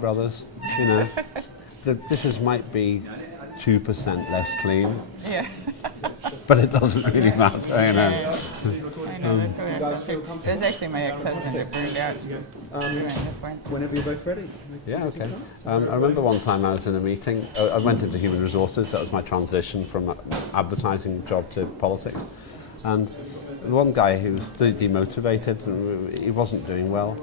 brothers, you know. The dishes might be 2% less clean, Yeah. but it doesn't really matter, you know. I know, that's what I felt too. It was actually my ex-husband that burned out doing this once. Whenever you're both ready. Yeah, okay. I remember one time I was in a meeting. I went into human resources. That was my transition from an advertising job to politics. And one guy who was demotivated, and he wasn't doing well.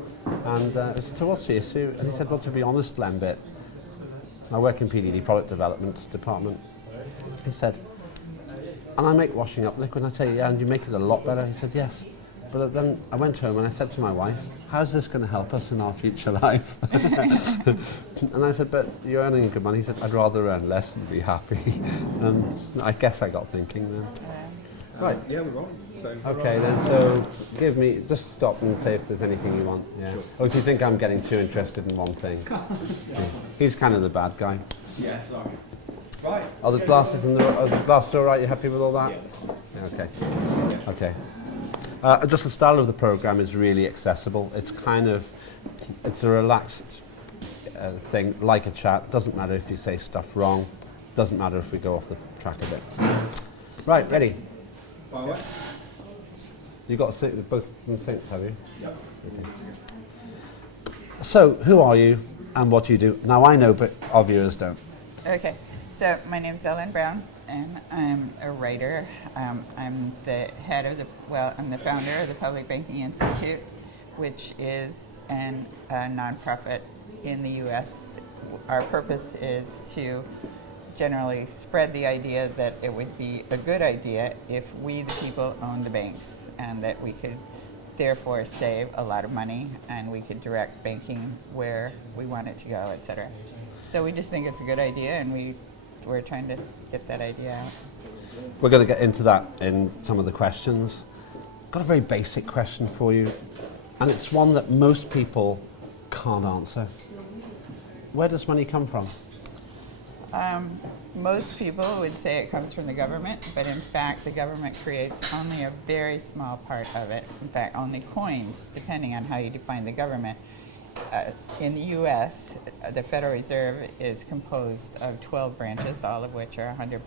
And I said, so what's the issue? And he said, well, to be honest, Lembit, I work in PDD, Product Development Department. He said, and I make washing up liquid. And I say, yeah, and you make it a lot better? He said, yes. But then I went home and I said to my wife, how's this going to help us in our future life? And I said, but you're earning good money. He said, I'd rather earn less and be happy. And I guess I got thinking then. Right. Yeah, we're on. So Okay then, so just stop and say if there's anything you want. Yeah. Sure. Or do you think I'm getting too interested in one thing? Yeah. He's kind of the bad guy. Yeah, sorry. Right. Are the glasses all right? You happy with all that? Yeah. Yeah, okay. Okay. Just the style of the program is really accessible. It's a relaxed thing, like a chat. Doesn't matter if you say stuff wrong. Doesn't matter if we go off the track a bit. Right, ready? Fire away. You got both in sync, have you? Yep. Okay. So, who are you and what do you do? Now I know, but our viewers don't. Okay, so my name's Ellen Brown, and I'm a writer. I'm the head of I'm the founder of the Public Banking Institute, which is a nonprofit in the U.S. Our purpose is to generally spread the idea that it would be a good idea if we, the people, owned the banks, and that we could therefore save a lot of money, and we could direct banking where we want it to go, et cetera. So we just think it's a good idea, and we're trying to get that idea out. We're going to get into that in some of the questions. Got a very basic question for you, and it's one that most people can't answer. Where does money come from? Most people would say it comes from the government, but in fact the government creates only a very small part of it. In fact, only coins, depending on how you define the government. In the U.S., the Federal Reserve is composed of 12 branches, all of which are 100%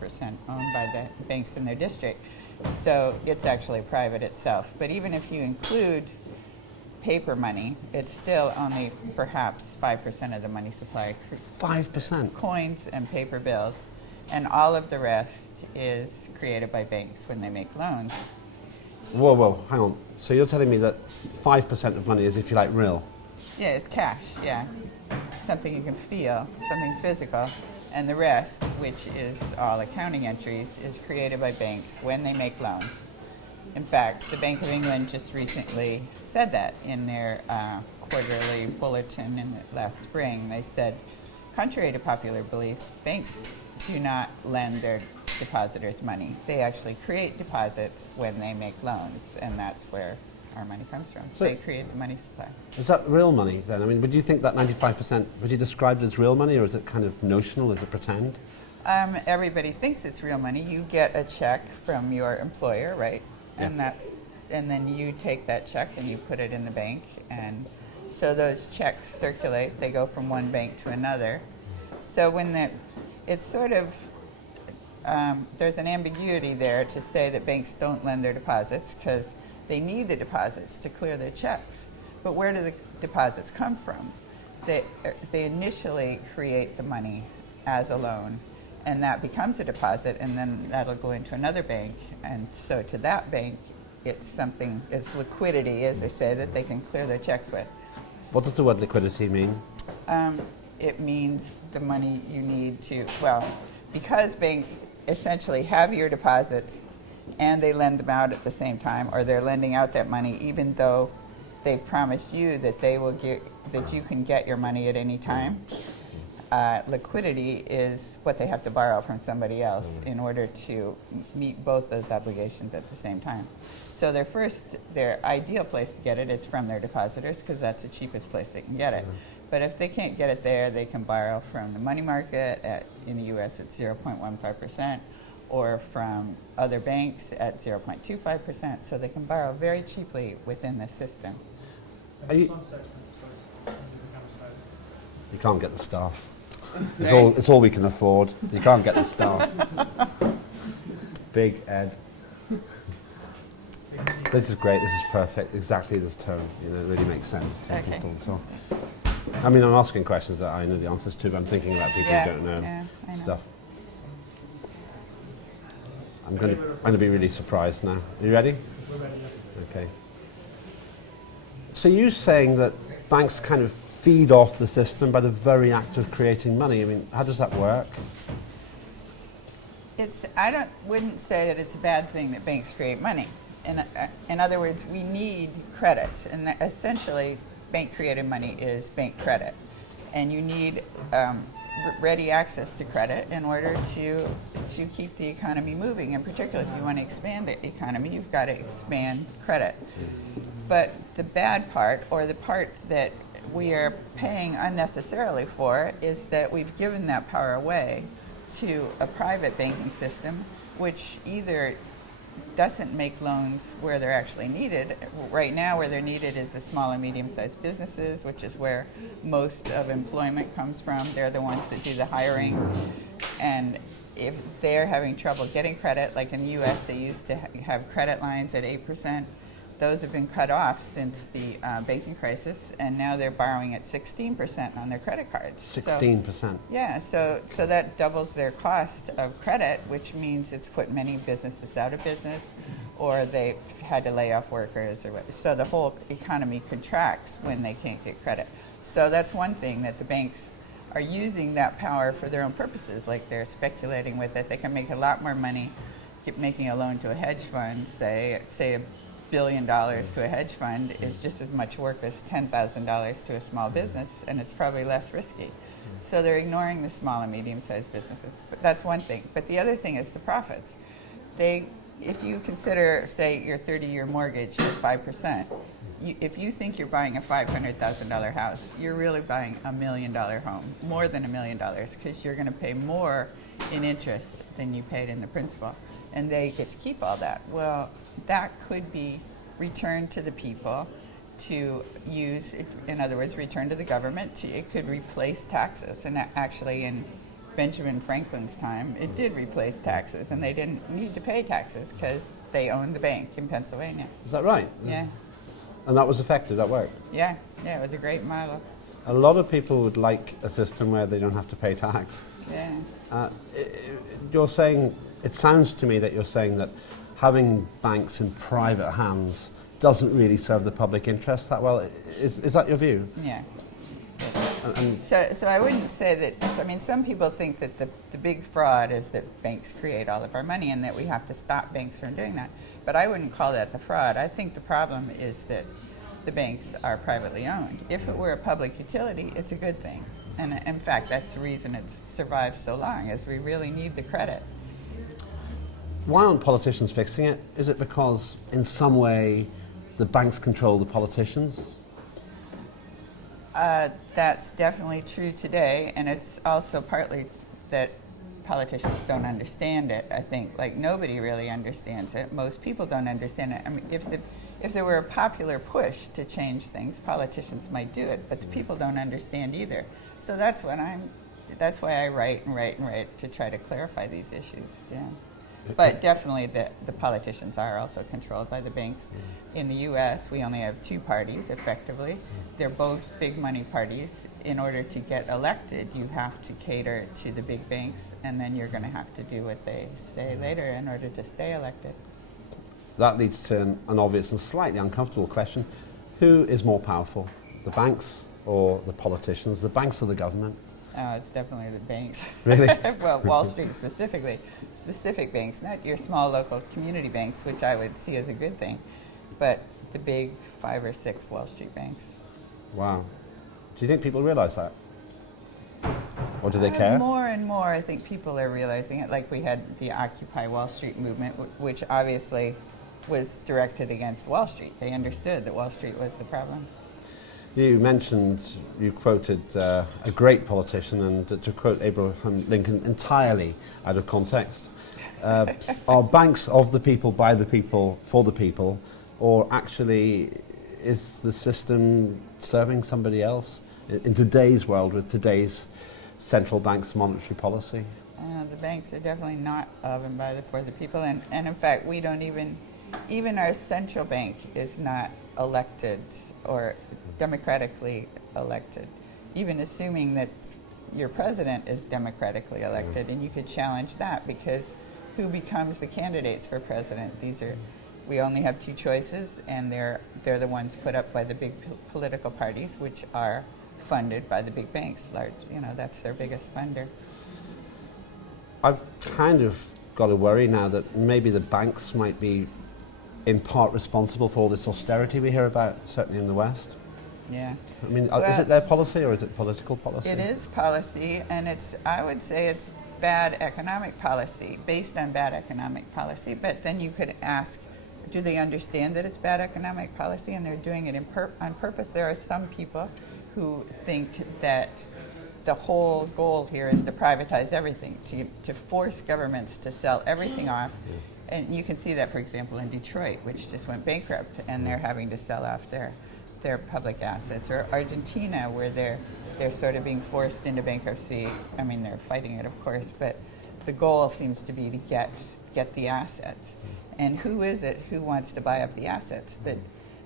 owned by the banks in their district. So it's actually private itself. But even if you include paper money, it's still only perhaps 5% of the money supply. 5%? Coins and paper bills. And all of the rest is created by banks when they make loans. Whoa, hang on. So you're telling me that 5% of money is, if you like, real? Yeah, it's cash, yeah. Something you can feel, something physical. And the rest, which is all accounting entries, is created by banks when they make loans. In fact, the Bank of England just recently said that in their quarterly bulletin in the last spring. They said, contrary to popular belief, banks do not lend their depositors money. They actually create deposits when they make loans, and that's where our money comes from. So they create the money supply. Is that real money then? I mean, would you think that 95%, would you describe it as real money, or is it kind of notional? Is it pretend? Everybody thinks it's real money. You get a check from your employer, right? Yeah. And then you take that check and you put it in the bank, and so those checks circulate. They go from one bank to another. So it's sort of there's an ambiguity there to say that banks don't lend their deposits because they need the deposits to clear their checks. But where do the deposits come from? They initially create the money as a loan, and that becomes a deposit, and then that'll go into another bank. And so to that bank, it's liquidity, as they say, that they can clear their checks with. What does the word liquidity mean? It means the money you need because banks essentially have your deposits and they lend them out at the same time, or they're lending out that money even though they promised you that that you can get your money at any time. Liquidity is what they have to borrow from somebody else in order to meet both those obligations at the same time. So their ideal place to get it is from their depositors, because that's the cheapest place they can get it. But if they can't get it there, they can borrow from the money market in the U.S. at 0.15%, or from other banks at 0.25%. So they can borrow very cheaply within the system. You can't get the staff. Right. It's all we can afford. You can't get the staff. Big Ed. This is great. This is perfect. Exactly this tone. You know, it really makes sense to Okay. people. So, I mean, I'm asking questions that I know the answers to, but I'm thinking about people Yeah, who don't know yeah, I know. stuff. I'm going to be really surprised now. Are you ready? Okay. So you're saying that banks kind of feed off the system by the very act of creating money. I mean, how does that work? Wouldn't say that it's a bad thing that banks create money. In other words, we need credit, and essentially, bank-created money is bank credit, and you need ready access to credit in order to keep the economy moving. In particular, if you want to expand the economy, you've got to expand credit. But the bad part, or the part that we are paying unnecessarily for, is that we've given that power away to a private banking system, which either doesn't make loans where they're actually needed. Right now, where they're needed is the small and medium-sized businesses, which is where most of employment comes from. They're the ones that do the hiring. And if they're having trouble getting credit, like in the US, they used to have credit lines at 8%. Those have been cut off since the banking crisis, and now they're borrowing at 16% on their credit cards. 16%. Yeah, so that doubles their cost of credit, which means it's put many businesses out of business, or they've had to lay off workers, or so the whole economy contracts when they can't get credit. So that's one thing, that the banks are using that power for their own purposes, like they're speculating with it. They can make a lot more money making a loan to a hedge fund, say $1 billion to a hedge fund is just as much work as $10,000 to a small business, and it's probably less risky. So they're ignoring the small and medium-sized businesses. But that's one thing. But the other thing is the profits. If you consider, say, your 30-year mortgage at 5%, if you think you're buying a $500,000 house, you're really buying $1 million home, more than $1 million, because you're going to pay more in interest than you paid in the principal, and they get to keep all that. Well, that could be returned to the people to use, in other words, returned to the government. It could replace taxes, and actually in Benjamin Franklin's time, it did replace taxes, and they didn't need to pay taxes because they owned the bank in Pennsylvania. Is that right? Yeah. And that was effective, that worked? Yeah, it was a great model. A lot of people would like a system where they don't have to pay tax. Yeah. You're saying, it sounds to me that you're saying that having banks in private hands doesn't really serve the public interest that well. Is that your view? Yeah. And So I wouldn't say that, I mean, some people think that the big fraud is that banks create all of our money and that we have to stop banks from doing that. But I wouldn't call that the fraud. I think the problem is that the banks are privately owned. If it were a public utility, it's a good thing. And in fact, that's the reason it's survived so long, is we really need the credit. why aren't politicians fixing it? Is it because in some way the banks control the politicians? That's definitely true today, and it's also partly that politicians don't understand it. I think, like, nobody really understands it. Most people don't understand it. I mean, if there were a popular push to change things, politicians might do it, but the people don't understand either. So that's why I write to try to clarify these issues. Yeah. But definitely the politicians are also controlled by the banks. In the U.S., we only have two parties, effectively. They're both big money parties. In order to get elected, you have to cater to the big banks, and then you're going to have to do what they say later in order to stay elected. That leads to an obvious and slightly uncomfortable question. Who is more powerful, the banks or the politicians? The banks or the government? Oh, it's definitely the banks. Really? Well, Wall Street specifically. Specific banks, not your small local community banks, which I would see as a good thing, but the big 5 or 6 Wall Street banks. Wow. Do you think people realize that? Or do they care? More and more, I think people are realizing it. Like, we had the Occupy Wall Street movement, which obviously was directed against Wall Street. They understood that Wall Street was the problem. You quoted a great politician, and to quote Abraham Lincoln entirely out of context. Are banks of the people, by the people, for the people, or actually is the system serving somebody else? in today's world with today's central bank's monetary policy? The banks are definitely not of and by the for the people, and in fact, we don't even our central bank is not elected or democratically elected, even assuming that your president is democratically elected, and you could challenge that because who becomes the candidates for president? We only have two choices, and they're the ones put up by the big political parties, which are funded by the big banks. That's their biggest funder. I've kind of got to worry now that maybe the banks might be in part responsible for all this austerity we hear about, certainly in the West. Yeah. I mean, is it their policy or is it political policy? It is policy, and I would say it's bad economic policy, based on bad economic policy. But then you could ask, do they understand that it's bad economic policy and they're doing it on purpose? There are some people who think that the whole goal here is to privatize everything, to force governments to sell everything off. And you can see that, for example, in Detroit, which just went bankrupt, and they're having to sell off their public assets, or Argentina, where they're sort of being forced into bankruptcy. I mean, they're fighting it, of course, but the goal seems to be to get the assets. And who is it who wants to buy up the assets?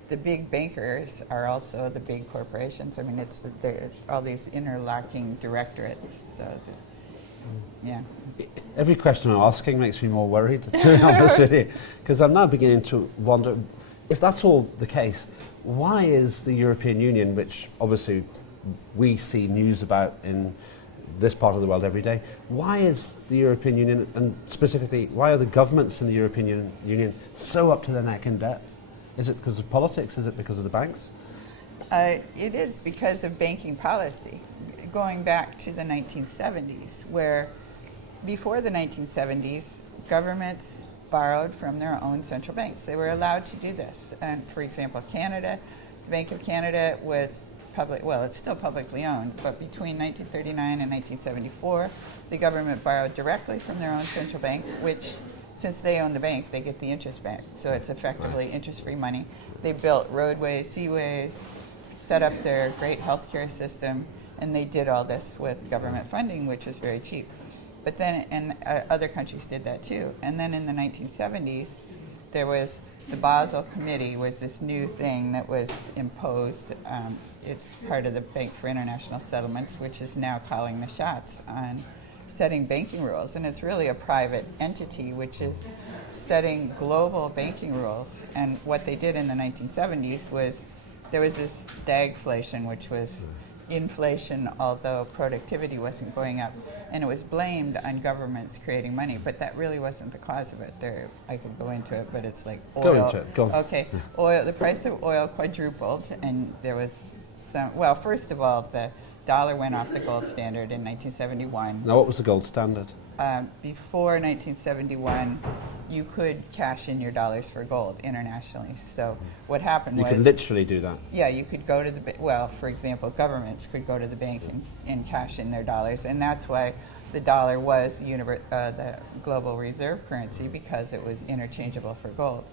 The big bankers are also the big corporations. I mean, it's all these interlocking directorates. So, yeah. Every question I'm asking makes me more worried, to be honest with you, because I'm now beginning to wonder, if that's all the case, why is the European Union, which obviously we see news about in this part of the world every day, why is the European Union, and specifically, why are the governments in the European Union so up to their neck in debt? Is it because of politics? Is it because of the banks? It is because of banking policy, going back to the 1970s, where before the 1970s, governments borrowed from their own central banks. They were allowed to do this. And for example, Canada, the Bank of Canada was it's still publicly owned, but between 1939 and 1974, the government borrowed directly from their own central bank, which, since they own the bank, they get the interest back. So it's effectively interest-free money. They built roadways, seaways, set up their great healthcare system, and they did all this with government funding, which was very cheap. But then, and other countries did that too. And then in the 1970s, there was the Basel Committee, was this new thing that was imposed. It's part of the Bank for International Settlements, which is now calling the shots on setting banking rules. And it's really a private entity which is setting global banking rules. And what they did in the 1970s was there was this stagflation, which was inflation, although productivity wasn't going up, and it was blamed on governments creating money, but that really wasn't the cause of it. I could go into it, but it's like oil. Go into it. Go on. Okay, oil. The price of oil quadrupled, and there was some. Well, first of all, the dollar went off the gold standard in 1971. Now, what was the gold standard? Before 1971, you could cash in your dollars for gold internationally. So what happened was... You could literally do that? Yeah, you could go to for example, governments could go to the bank and cash in their dollars. And that's why the dollar was the global reserve currency, because it was interchangeable for gold.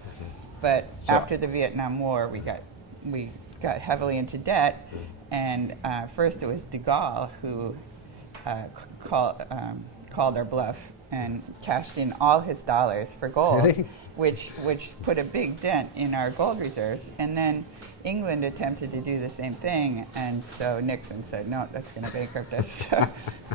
But after the Vietnam War, we got heavily into debt. And first it was de Gaulle who called our bluff and cashed in all his dollars for gold, Really? which put a big dent in our gold reserves. And then England attempted to do the same thing, and so Nixon said, no, that's going to bankrupt us.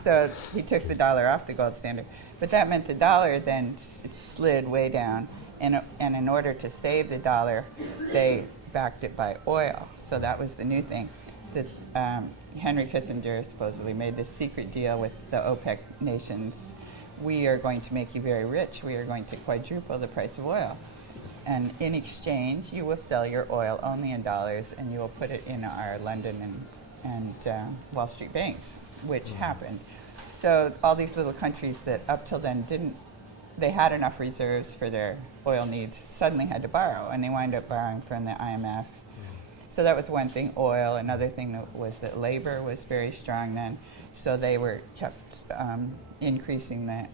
So he took the dollar off the gold standard. But that meant the dollar then it slid way down, and in order to save the dollar, they backed it by oil. So that was the new thing. Henry Kissinger supposedly made this secret deal with the OPEC nations. We are going to make you very rich. We are going to quadruple the price of oil. And in exchange, you will sell your oil only in dollars, and you will put it in our London and Wall Street banks, which happened. So all these little countries that up till then they had enough reserves for their oil needs, suddenly had to borrow, and they wound up borrowing from the IMF. So that was one thing, oil. Another thing was that labor was very strong then, so they were kept increasing the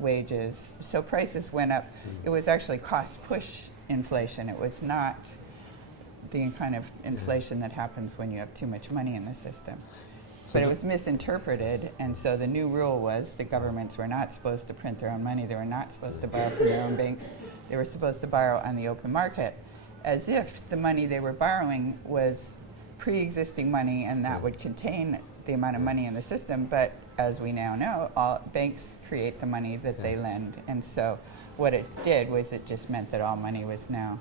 wages. So prices went up. It was actually cost push inflation. It was not the kind of inflation that happens when you have too much money in the system. But it was misinterpreted, and so the new rule was the governments were not supposed to print their own money. They were not supposed to borrow from their own banks. They were supposed to borrow on the open market, as if the money they were borrowing was pre-existing money and that would contain the amount of money in the system. But as we now know, all banks create the money that they lend. And so what it did was it just meant that all money was now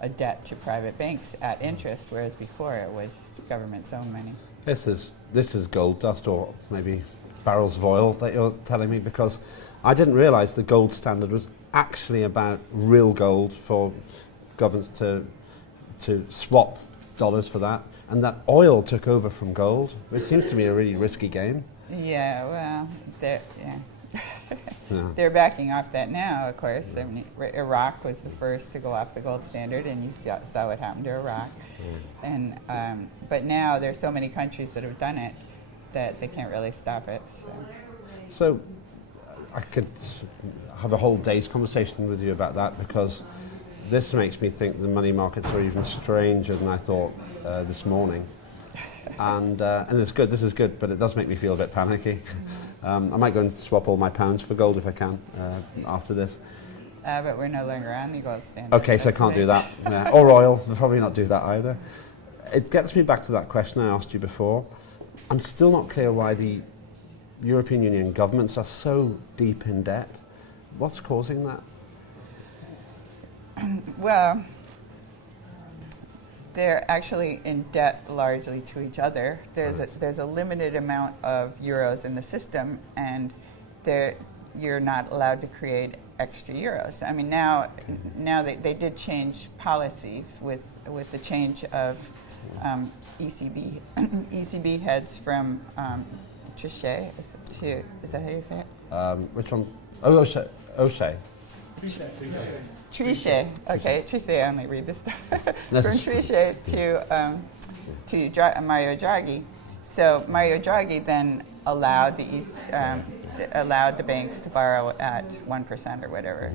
a debt to private banks at interest, whereas before it was the government's own money. This is gold dust, or maybe barrels of oil that you're telling me, because I didn't realise the gold standard was actually about real gold for governments to swap dollars for that, and that oil took over from gold, which seems to me a really risky game. Yeah, well, yeah. Yeah. They're backing off that now, of course. I mean, Iraq was the first to go off the gold standard, and you saw what happened to Iraq. And but now there's so many countries that have done it that they can't really stop it. So I could have a whole day's conversation with you about that, because this makes me think the money markets are even stranger than I thought this morning. And it's good. This is good, but it does make me feel a bit panicky. I might go and swap all my pounds for gold if I can after this. But we're no longer on the gold standard. Okay, so I can't do that. Yeah. Or oil. I'll probably not do that either. It gets me back to that question I asked you before. I'm still not clear why the European Union governments are so deep in debt. What's causing that? Well, they're actually in debt largely to each other. There's a limited amount of euros in the system, and you're not allowed to create extra euros. I mean, now they did change policies with the change of ECB ECB heads from Trichet is that how you say it? Which one? Oh, O'Shea. Trichet. Okay, Trichet. I only read this stuff. From Trichet to Mario Draghi. So Mario Draghi then allowed allowed the banks to borrow at 1% or whatever,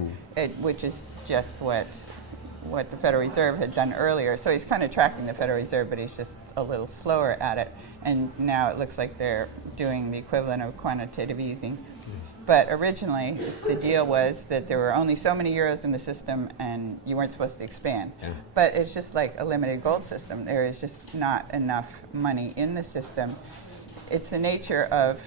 which is just what the Federal Reserve had done earlier. So he's kind of tracking the Federal Reserve, but he's just a little slower at it. And now it looks like they're doing the equivalent of quantitative easing. But originally, the deal was that there were only so many euros in the system and you weren't supposed to expand. Yeah. But it's just like a limited gold system. There is just not enough money in the system. It's the nature of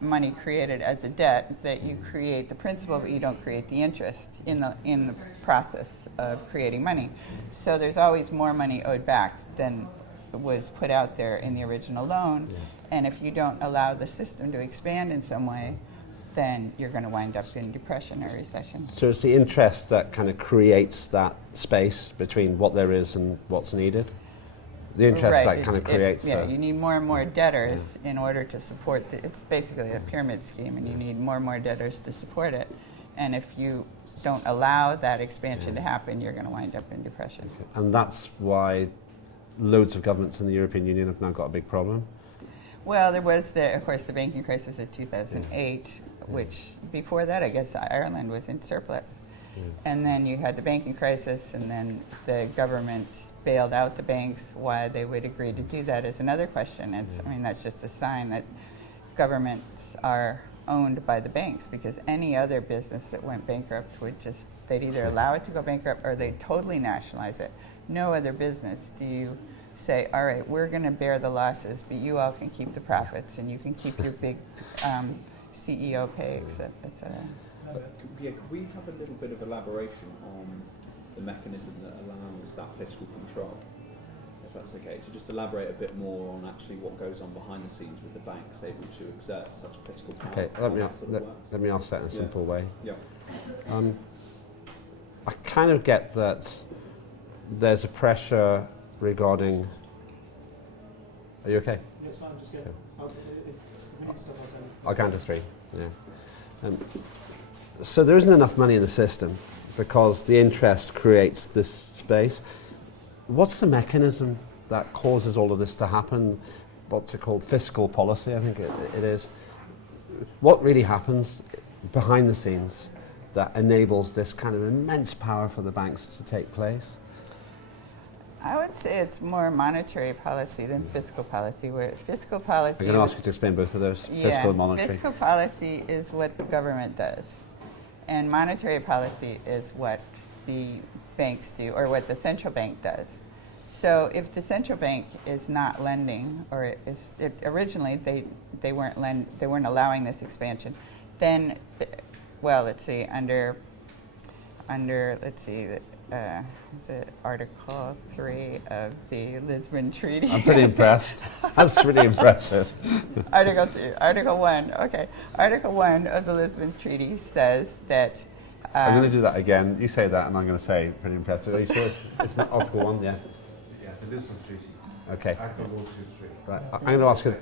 money created as a debt that you create the principal, but you don't create the interest in the process of creating money. So there's always more money owed back than was put out there in the original loan. Yeah. And if you don't allow the system to expand in some way, then you're going to wind up in depression or recession. So it's the interest that kind of creates that space between what there is and what's needed? The interest that kind of creates... Yeah, you need more and more debtors in order to support it's basically a pyramid scheme, and you need more and more debtors to support it. And if you don't allow that expansion to happen, you're going to wind up in depression. Okay. And that's why loads of governments in the European Union have now got a big problem? Well, there was, of course, the banking crisis of 2008, which before that, I guess, Ireland was in surplus. And then you had the banking crisis, and then the government bailed out the banks. Why they would agree to do that is another question. I mean, that's just a sign that governments are owned by the banks, because any other business that went bankrupt they'd either allow it to go bankrupt or they'd totally nationalize it. No other business do you say, all right, we're going to bear the losses, but you all can keep the profits, and you can keep your big CEO pay, et cetera. Could we have a little bit of elaboration on the mechanism that allows that fiscal control, if that's okay? To just elaborate a bit more on actually what goes on behind the scenes with the banks able to exert such fiscal power. Okay, let me ask that in a simple way. Yeah. I kind of get that there's a pressure regarding... Are you okay? Yeah, it's fine, just go. If we need stuff, I'll tell you. I'll count to three, yeah. So there isn't enough money in the system because the interest creates this space. What's the mechanism that causes all of this to happen? What's it called? Fiscal policy, I think it is. What really happens behind the scenes that enables this kind of immense power for the banks to take place? I would say it's more monetary policy than fiscal policy. Where fiscal policy, I'm going to ask you to explain both of those, fiscal and monetary. Fiscal policy is what the government does, and monetary policy is what the banks do, or what the central bank does. So if the central bank is not lending, or originally they weren't allowing this expansion, then, well, let's see, under let's see, is it Article 3 of the Lisbon Treaty? I'm pretty impressed. That's pretty impressive. Article 1, okay. Article 1 of the Lisbon Treaty says that... I'm going to do that again. You say that and I'm going to say pretty impressive. Are you sure it's not Article 1, yeah? Yeah, the Lisbon Treaty. Okay. Article 1, 2, 3. Right. I'm going to ask you...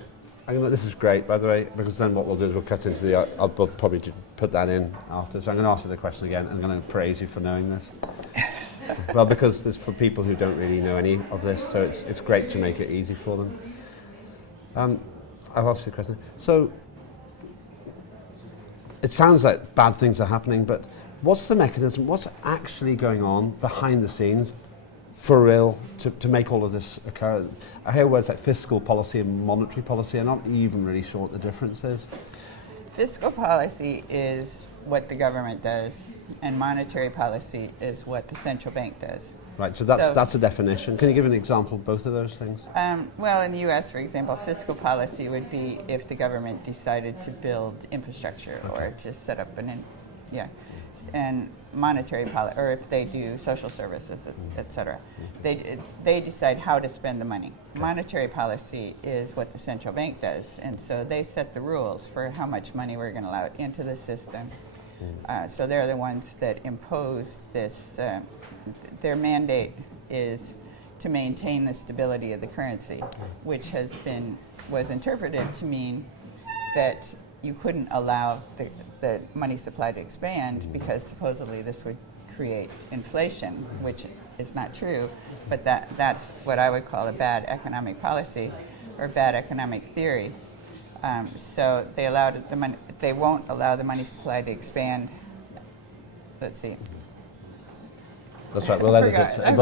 this is great, by the way, because then what we'll do is we'll cut into the... I'll probably put that in after. So I'm going to ask you the question again. I'm going to praise you for knowing this. Well, because it's for people who don't really know any of this, so it's great to make it easy for them. I'll ask you a question. So it sounds like bad things are happening, but what's the mechanism? What's actually going on behind the scenes for real to make all of this occur? I hear words like fiscal policy and monetary policy. I'm not even really sure what the difference is. Fiscal policy is what the government does, and monetary policy is what the central bank does. Right, so that's a definition. Can you give an example of both of those things? Well, in the U.S., for example, fiscal policy would be if the government decided to build infrastructure or to set up and monetary policy, or if they do social services, et cetera. They decide how to spend the money. Okay. Monetary policy is what the central bank does, and so they set the rules for how much money we're going to allow into the system. So they're the ones that impose this. Their mandate is to maintain the stability of the currency, which was interpreted to mean that you couldn't allow the money supply to expand because supposedly this would create inflation, which is not true, but that's what I would call a bad economic policy or bad economic theory. So they won't allow the money supply to expand. Let's see. That's right. We'll edit it.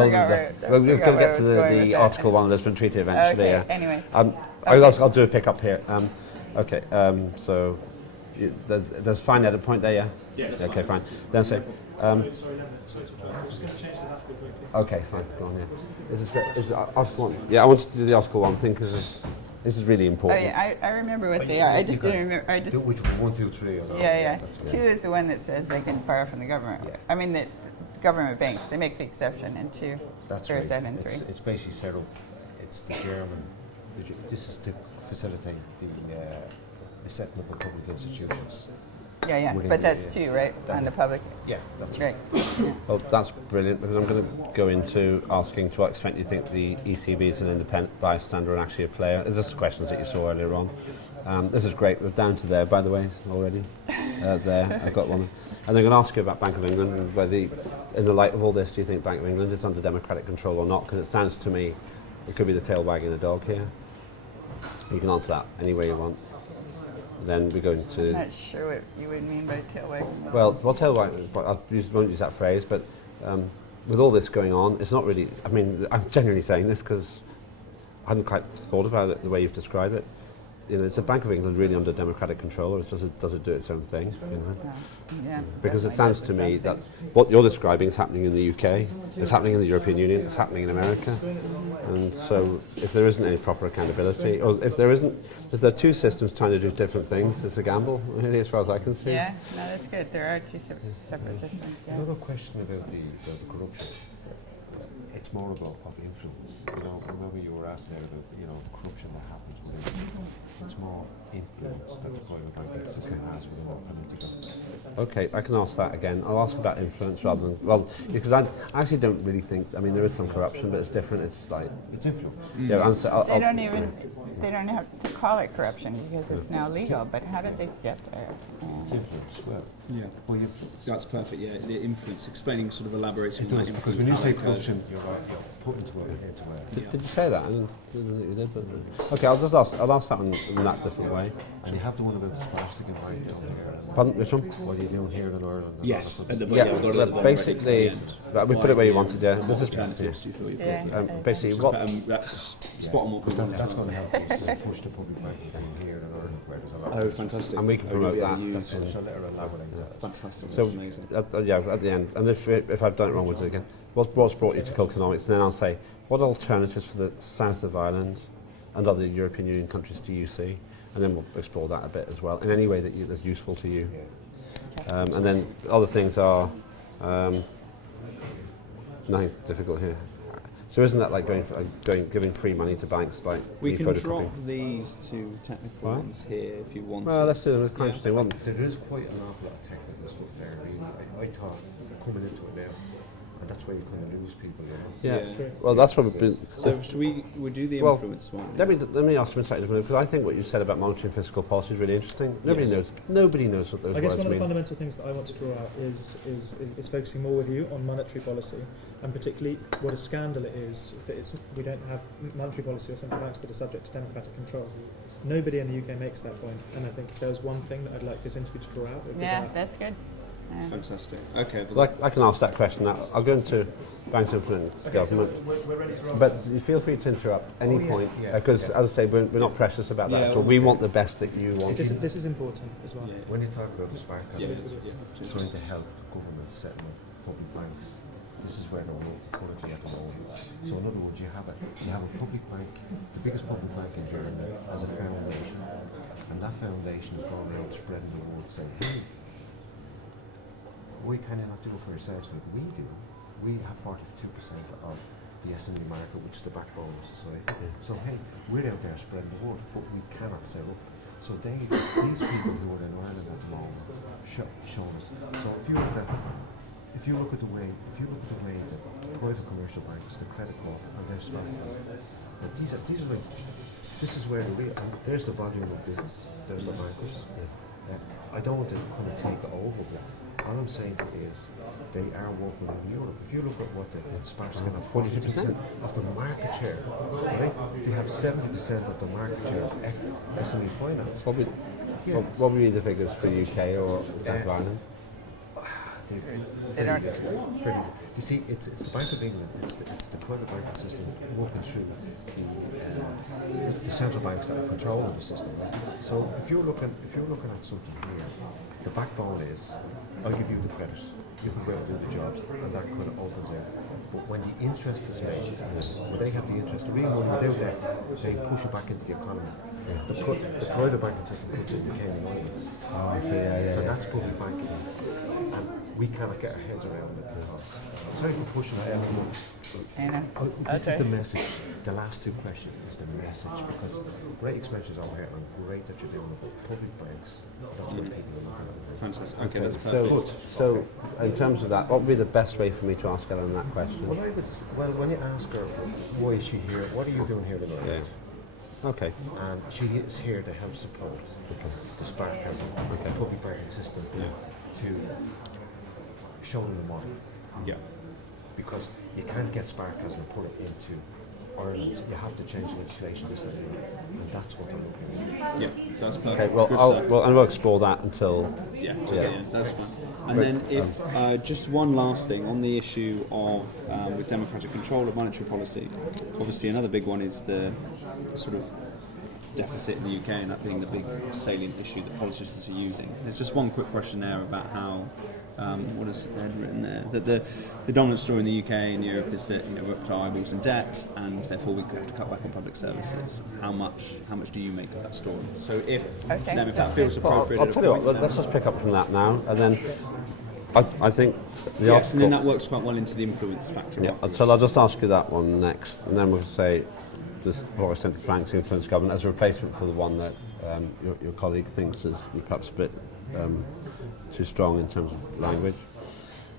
We'll get to the Article 1 of the Lisbon Treaty eventually. Okay, anyway. I'll do a pick-up here. Okay, so there's fine edit point there, yeah? Yeah, that's okay, fine. fine. Then say... sorry, I'm just going to change the that real quickly. Okay, fine. Go on, yeah. Is the Article 1? Yeah, I wanted to do the Article 1 thing because this is really important. Oh, yeah, I remember what they are. I just didn't remember. Which one, 2, 3? Or Yeah. 2 is the one that says they can borrow from the government. Yeah. I mean, the government banks, they make the exception in 2. That's or right. Is that in 3? It's basically set up. It's the German. This is to facilitate the setting up of public institutions. Yeah. But that's 2, right? On the public. Yeah, that's right. Yeah. Well, that's brilliant because I'm going to go into asking to what extent you think the ECB is an independent bystander and actually a player. This is questions that you saw earlier on. This is great. We're down to there, by the way, already. There, I got one. And I'm going to ask you about Bank of England and whether, in the light of all this, do you think Bank of England is under democratic control or not? Because it sounds to me it could be the tail wagging the dog here. You can answer that any way you want. Then we go into... I'm not sure what you would mean by tail wagging. Well, tail wagging, I won't use that phrase, but with all this going on, it's not really... I mean, I'm genuinely saying this because I hadn't quite thought about it the way you've described it. Is the Bank of England really under democratic control, or does it do its own thing? Yeah, because it sounds to me that what you're describing is happening in the UK, it's happening in the European Union, it's happening in America, and so if there isn't any proper accountability, or if there are 2 systems trying to do different things, it's a gamble, really, as far as I can see. Yeah, no, that's good. There are 2 separate systems. Yeah. Another question about the corruption. It's more about of influence. Remember you were asking about corruption that happens within the system. It's more influence that the private banking system has within our political. Okay, I can ask that again. I'll ask about influence rather than because I actually don't really think. I mean, there is some corruption, but it's different. It's like it's influence. Yeah, they don't have to call it corruption because it's now legal. But how did they get there? It's influence. Well, yeah. Well, that's perfect. Yeah, the influence, explaining, sort of elaborating. It does, because when you say corruption, you're put into a. Did you say that? I didn't think you did. But okay, I'll ask that in that different way. way. And you have the one about the sparse again right down here. Pardon, which one? What are you doing here in Ireland? and Yes. all that At the, sort of Yeah, we've got it at the but bottom basically, right at the end. right, we put it where you wanted, yeah. This is alternatives. Do you feel you've Yeah. got it? basically Just what. put, that's spot on what we stuff. want. That's going to help us push the public banking thing here in Ireland where there's a lot Oh, of fantastic. And we can promote Yeah, that. you- That's just a little elaborate that. Fantastic. So That's amazing. yeah, at the end, and if I've done it wrong, we'll do it again. What's brought you to Kilkenomics? Then I'll say, what alternatives for the south of Ireland and other European Union countries do you see? And then we'll explore that a bit as well, in any way that's useful to you. And then other things are nothing difficult here. So isn't that like giving free money to banks, like We can photocopying? drop these two technical Right. ones here if you want. Well, let's do it. It's quite Yeah. interesting. Well, There is quite an awful lot of technical stuff there. I thought coming into it now, and that's where you kind of lose people, you know. yeah. Yeah. Well, that's what we've been. So should we do the Well, influence one? Let me ask some insight because I think what you said about monetary and fiscal policy is really interesting. Nobody knows what those I guess words one of the mean. fundamental things that I want to draw out is focusing more with you on monetary policy, and particularly what a scandal it is that we don't have monetary policy or central banks that are subject to democratic control. Nobody in the UK makes that point, and I think if there's one thing that I'd like this interview to draw out, it would be Yeah, that. that's good. Yeah. Fantastic. Okay. Well, Like, I can ask that question now. I'll go into banks influence government. We're ready to roll. But you feel free to interrupt any point because, as I say, we're not precious about that Yeah, at all. We want the best that you want. This is important as well. yeah. When you talk about the spark Yeah. capital, Yeah. trying to help governments setting up public banks, this is where they're currently at the moment. So in other words, you have a public bank, the biggest public bank in Germany, as a foundation, and that foundation is going around spreading the word, saying, hey, why can you not do it for yourselves like we do? We have 42% of the SME market, which is the backbone of society. So hey, we're out there spreading the word, but we cannot sell up. So these people who are in Ireland at the moment show us. So if you look at the way the private commercial banks, the credit corp, and their smart these are like, this is where the real, and there's the volume of business, there's the bankers. I don't want to kind of take it over, but all I'm saying is they are working in Europe. If you look at what the Spanish have 42% of the market share, right? They have 70% of the market share of SME finance. What would be the figures for UK or South Ireland? They don't. You see, it's the Bank of England, it's the private banking system working through the central banks that are controlling the system. Right? So if you're looking at something here, the backbone is, I'll give you the credit, you can go and do the jobs, and that kind of opens out. But when the interest is made, when they have the interest, the real money without that, they push it back into the economy. The private banking system puts it in the Cayman Islands. So that's public banking. And we cannot get our heads around it. Sorry for pushing that out. I know. This Okay. is the message. The last two questions is the message, because great expenses over here and great that you're doing it, but public banks, that's what people are looking at. Fantastic. Okay, that's perfect. So in terms of that, what would be the best way for me to ask Ellen that question? Well, when you ask her, why is she here, what are you doing here tonight? Okay. And she is here to help support the Spark as a public banking system to show them the model. Yeah. Because you can't get Spark as and put it into Ireland. You have to change the legislation this and that, and that's what I'm looking at. Yeah, that's perfect. Okay. Well, Good stuff. we'll explore that until. Yeah, that's fine. And then if just one last thing on the issue of with democratic control of monetary policy, obviously another big one is the sort of deficit in the UK, and that being the big salient issue that politicians are using. There's just one quick question there about how, what has Ed written there, that the dominant story in the UK and Europe is that we're up to our eyeballs in debt, and therefore we have to cut back on public services. How much do you make of that story? So if that feels appropriate, I'll tell you what. Let's just pick up from that now, and then I think the yes, and then article. that works quite well into the influence factor. Yeah. afterwards. So I'll just ask you that one next, and then we'll say this what central banks influence government as a replacement for the one that your colleague thinks is perhaps a bit too strong in terms of language.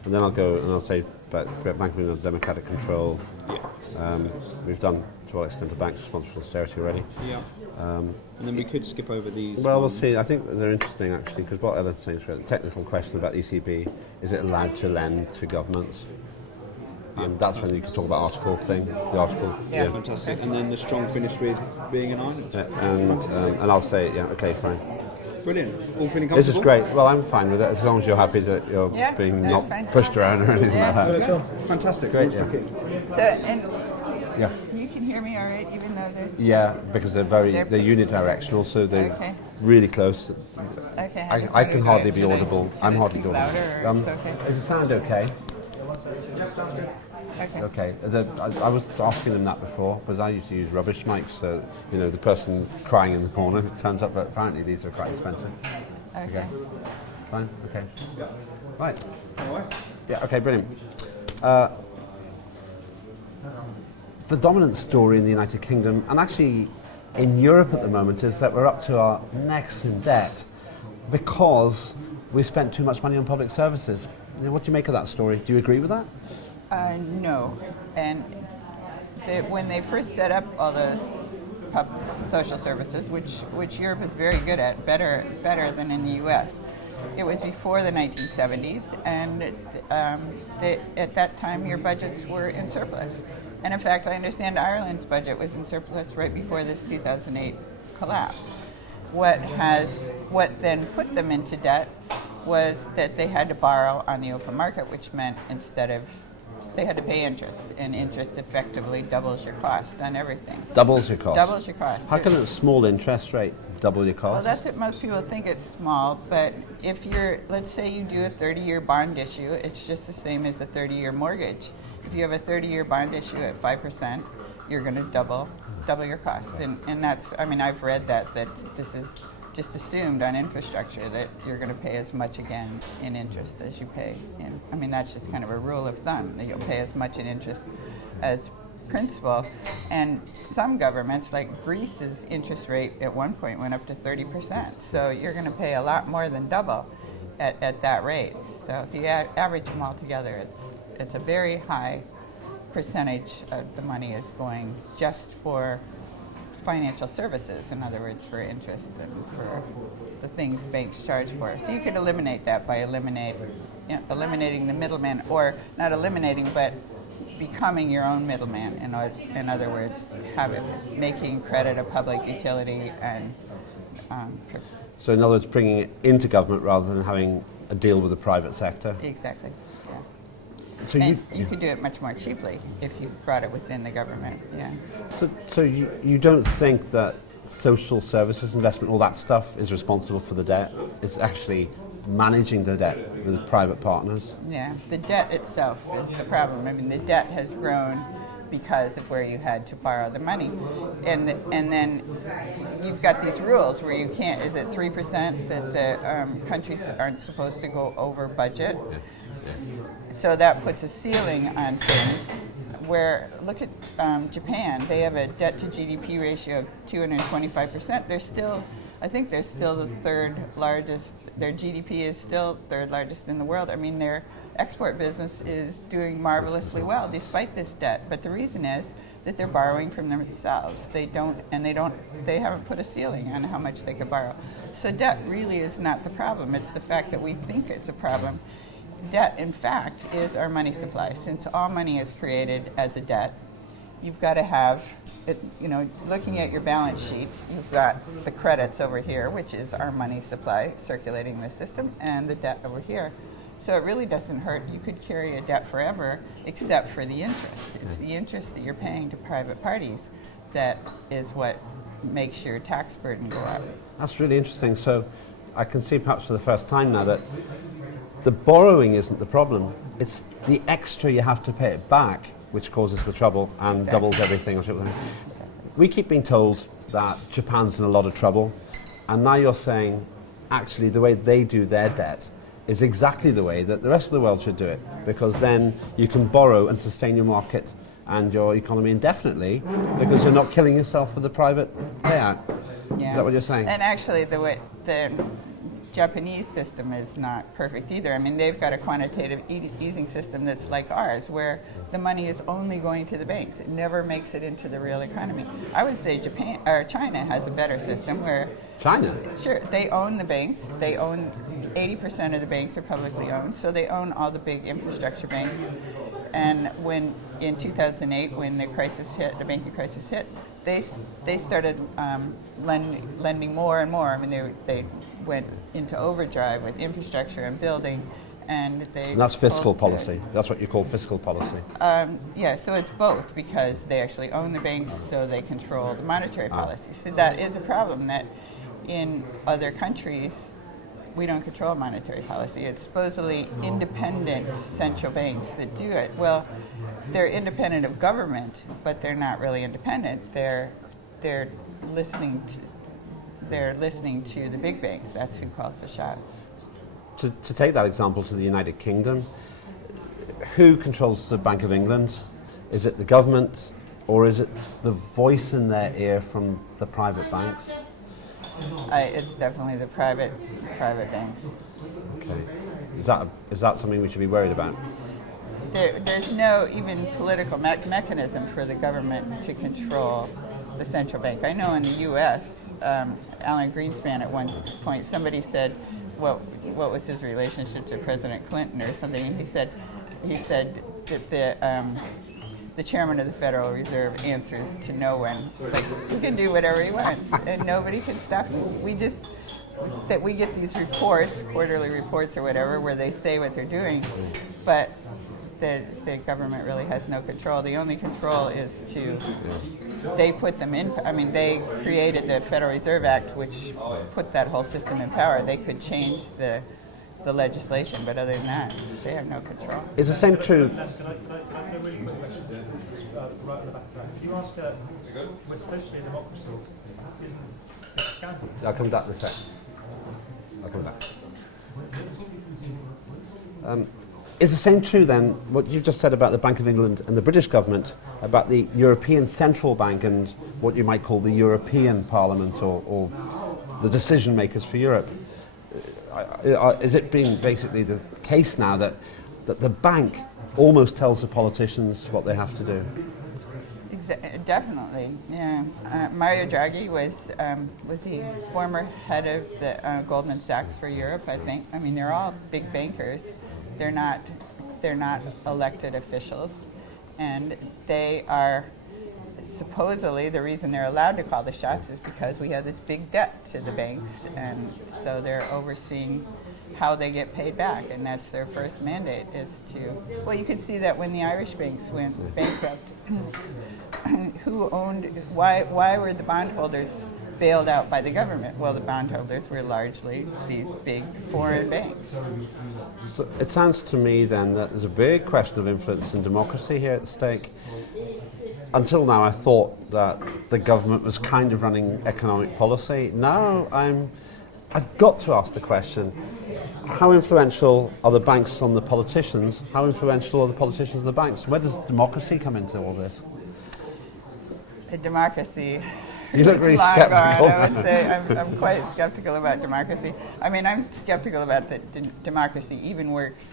And then I'll go and I'll say Bank of England democratic control. Yeah. We've done to what extent are banks responsible for austerity already. Yeah. And then we could skip over these. Well, ones. we'll see. I think they're interesting actually because what Ellen's saying is a technical question about ECB: is it allowed to lend to governments? And that's when you can talk about the article. Yeah. Fantastic. And then the strong finish with being an island. And I'll say, yeah, okay, fine. Brilliant. All feeling comfortable? This is great. Well, I'm fine with it as long as you're happy that you're Yeah, being that's not fine. pushed around or anything Yeah. like So that. let's go. Fantastic. Great, Always yeah. wicked. So, and Yeah. you can hear me all right, even though there's... Yeah, because they're They're- unidirectional, so they're Okay. really close. Okay, I just I wondered, can hardly be should I- audible. should I'm I hardly speak audible. louder, or it's okay? Does it sound okay? Okay. Okay. I was asking them that before, but I used to use rubbish mics, so the person crying in the corner. It turns up that apparently these are quite expensive. Okay. Fine. Okay. Right. All right. Yeah. Okay. Brilliant. The dominant story in the United Kingdom, and actually in Europe at the moment, is that we're up to our necks in debt because we spent too much money on public services. What do you make of that story? Do you agree with that? No. And when they first set up all those social services, which Europe is very good at, better than in the U.S., it was before the 1970s, and at that time your budgets were in surplus. And in fact, I understand Ireland's budget was in surplus right before this 2008 collapse. What then put them into debt was that they had to borrow on the open market, which meant they had to pay interest, and interest effectively doubles your cost on everything. Doubles your cost. Doubles your cost. How can a small interest rate double your cost? Well, that's what most people think it's small, but if let's say you do a 30-year bond issue, it's just the same as a 30-year mortgage. If you have a 30-year bond issue at 5%, you're going to double your cost, and that's. I mean, I've read that this is just assumed on infrastructure that you're going to pay as much again in interest as you pay in. I mean, that's just kind of a rule of thumb that you'll pay as much in interest as principal. And some governments, like Greece's interest rate at one point went up to 30%. So you're going to pay a lot more than double at that rate. So if you average them all together, it's a very high percentage of the money is going just for financial services, in other words, for interest and for the things banks charge for. So you could eliminate that by eliminating the middleman, or not eliminating, but becoming your own middleman. In other words, making credit a public utility and. So in other words, bringing it into government rather than having a deal with the private sector. Exactly. Yeah. So And you could do it much more cheaply if you brought it within the government. Yeah. So you don't think that social services investment, all that stuff, is responsible for the debt? It's actually managing the debt with private partners? Yeah. The debt itself is the problem. I mean, the debt has grown because of where you had to borrow the money, and then you've got these rules where you can't. Is it 3% that the countries aren't supposed to go over budget? So that puts a ceiling on things. Where look at Japan, they have a debt to GDP ratio of 225%. I think they're still the third largest. Their GDP is still third largest in the world. I mean, their export business is doing marvelously well despite this debt. But the reason is that they're borrowing from themselves. They haven't put a ceiling on how much they could borrow. So debt really is not the problem. It's the fact that we think it's a problem. Debt, in fact, is our money supply. Since all money is created as a debt, you've got to have, looking at your balance sheet, you've got the credits over here, which is our money supply circulating the system, and the debt over here. So it really doesn't hurt. You could carry a debt forever, except for the interest. It's the interest that you're paying to private parties that is what makes your tax burden go up. That's really interesting. So I can see perhaps for the first time now that the borrowing isn't the problem. It's the extra you have to pay it back which causes the trouble and doubles everything. We keep being told that Japan's in a lot of trouble, and now you're saying actually the way they do their debt is exactly the way that the rest of the world should do it, because then you can borrow and sustain your market and your economy indefinitely because you're not killing yourself for the private payout. Yeah. Is that what you're saying? And actually the Japanese system is not perfect either. I mean, they've got a quantitative easing system that's like ours, where the money is only going to the banks. It never makes it into the real economy. I would say China has a better system where... China? Sure. They own the banks. They own 80% of the banks are publicly owned, so they own all the big infrastructure banks. And when in 2008, when the crisis hit, the banking crisis hit, they started lending more and more. I mean, they went into overdrive with infrastructure and building, and they. And that's fiscal policy. That's what you call fiscal policy. Yeah, so it's both, because they actually own the banks, so they control the monetary policy. So that is a problem, that in other countries we don't control monetary policy. It's supposedly independent central banks that do it. Well, they're independent of government, but they're not really independent. They're listening to the big banks. That's who calls the shots. To take that example to the United Kingdom, who controls the Bank of England? Is it the government, or is it the voice in their ear from the private banks? It's definitely the private banks. Okay. Is that something we should be worried about? There's no even political mechanism for the government to control the central bank. I know in the U.S., Alan Greenspan at one point, somebody said, what was his relationship to President Clinton or something, and he said that the chairman of the Federal Reserve answers to no one. Like, he can do whatever he wants, and nobody can stop him. We get these reports, quarterly reports or whatever, where they say what they're doing, but the government really has no control. The only control is they put them in. I mean, they created the Federal Reserve Act, which put that whole system in power. They could change the legislation, but other than that, they have no control. Is the same true? Can I really quick question? Right on the back of that. If you ask we're supposed to be a democracy, isn't it a scandal? I'll come back in a sec. I'll come back. Is the same true then, what you've just said about the Bank of England and the British government, about the European Central Bank and what you might call the European Parliament or the decision makers for Europe? Is it being basically the case now that the bank almost tells the politicians what they have to do? Definitely, yeah. Mario Draghi was the former head of the Goldman Sachs for Europe, I think. I mean, they're all big bankers. They're not elected officials, and they are supposedly, the reason they're allowed to call the shots is because we have this big debt to the banks, and so they're overseeing how they get paid back, and that's their first mandate, is to, well, you could see that when the Irish banks went bankrupt. Why were the bondholders bailed out by the government? Well, the bondholders were largely these big foreign banks. So it sounds to me then that there's a big question of influence and democracy here at stake. Until now, I thought that the government was kind of running economic policy. Now I've got to ask the question, how influential are the banks on the politicians? How influential are the politicians on the banks? Where does democracy come into all this? Democracy. You look really skeptical. I would say I'm quite skeptical about democracy. I mean, I'm skeptical about that democracy even works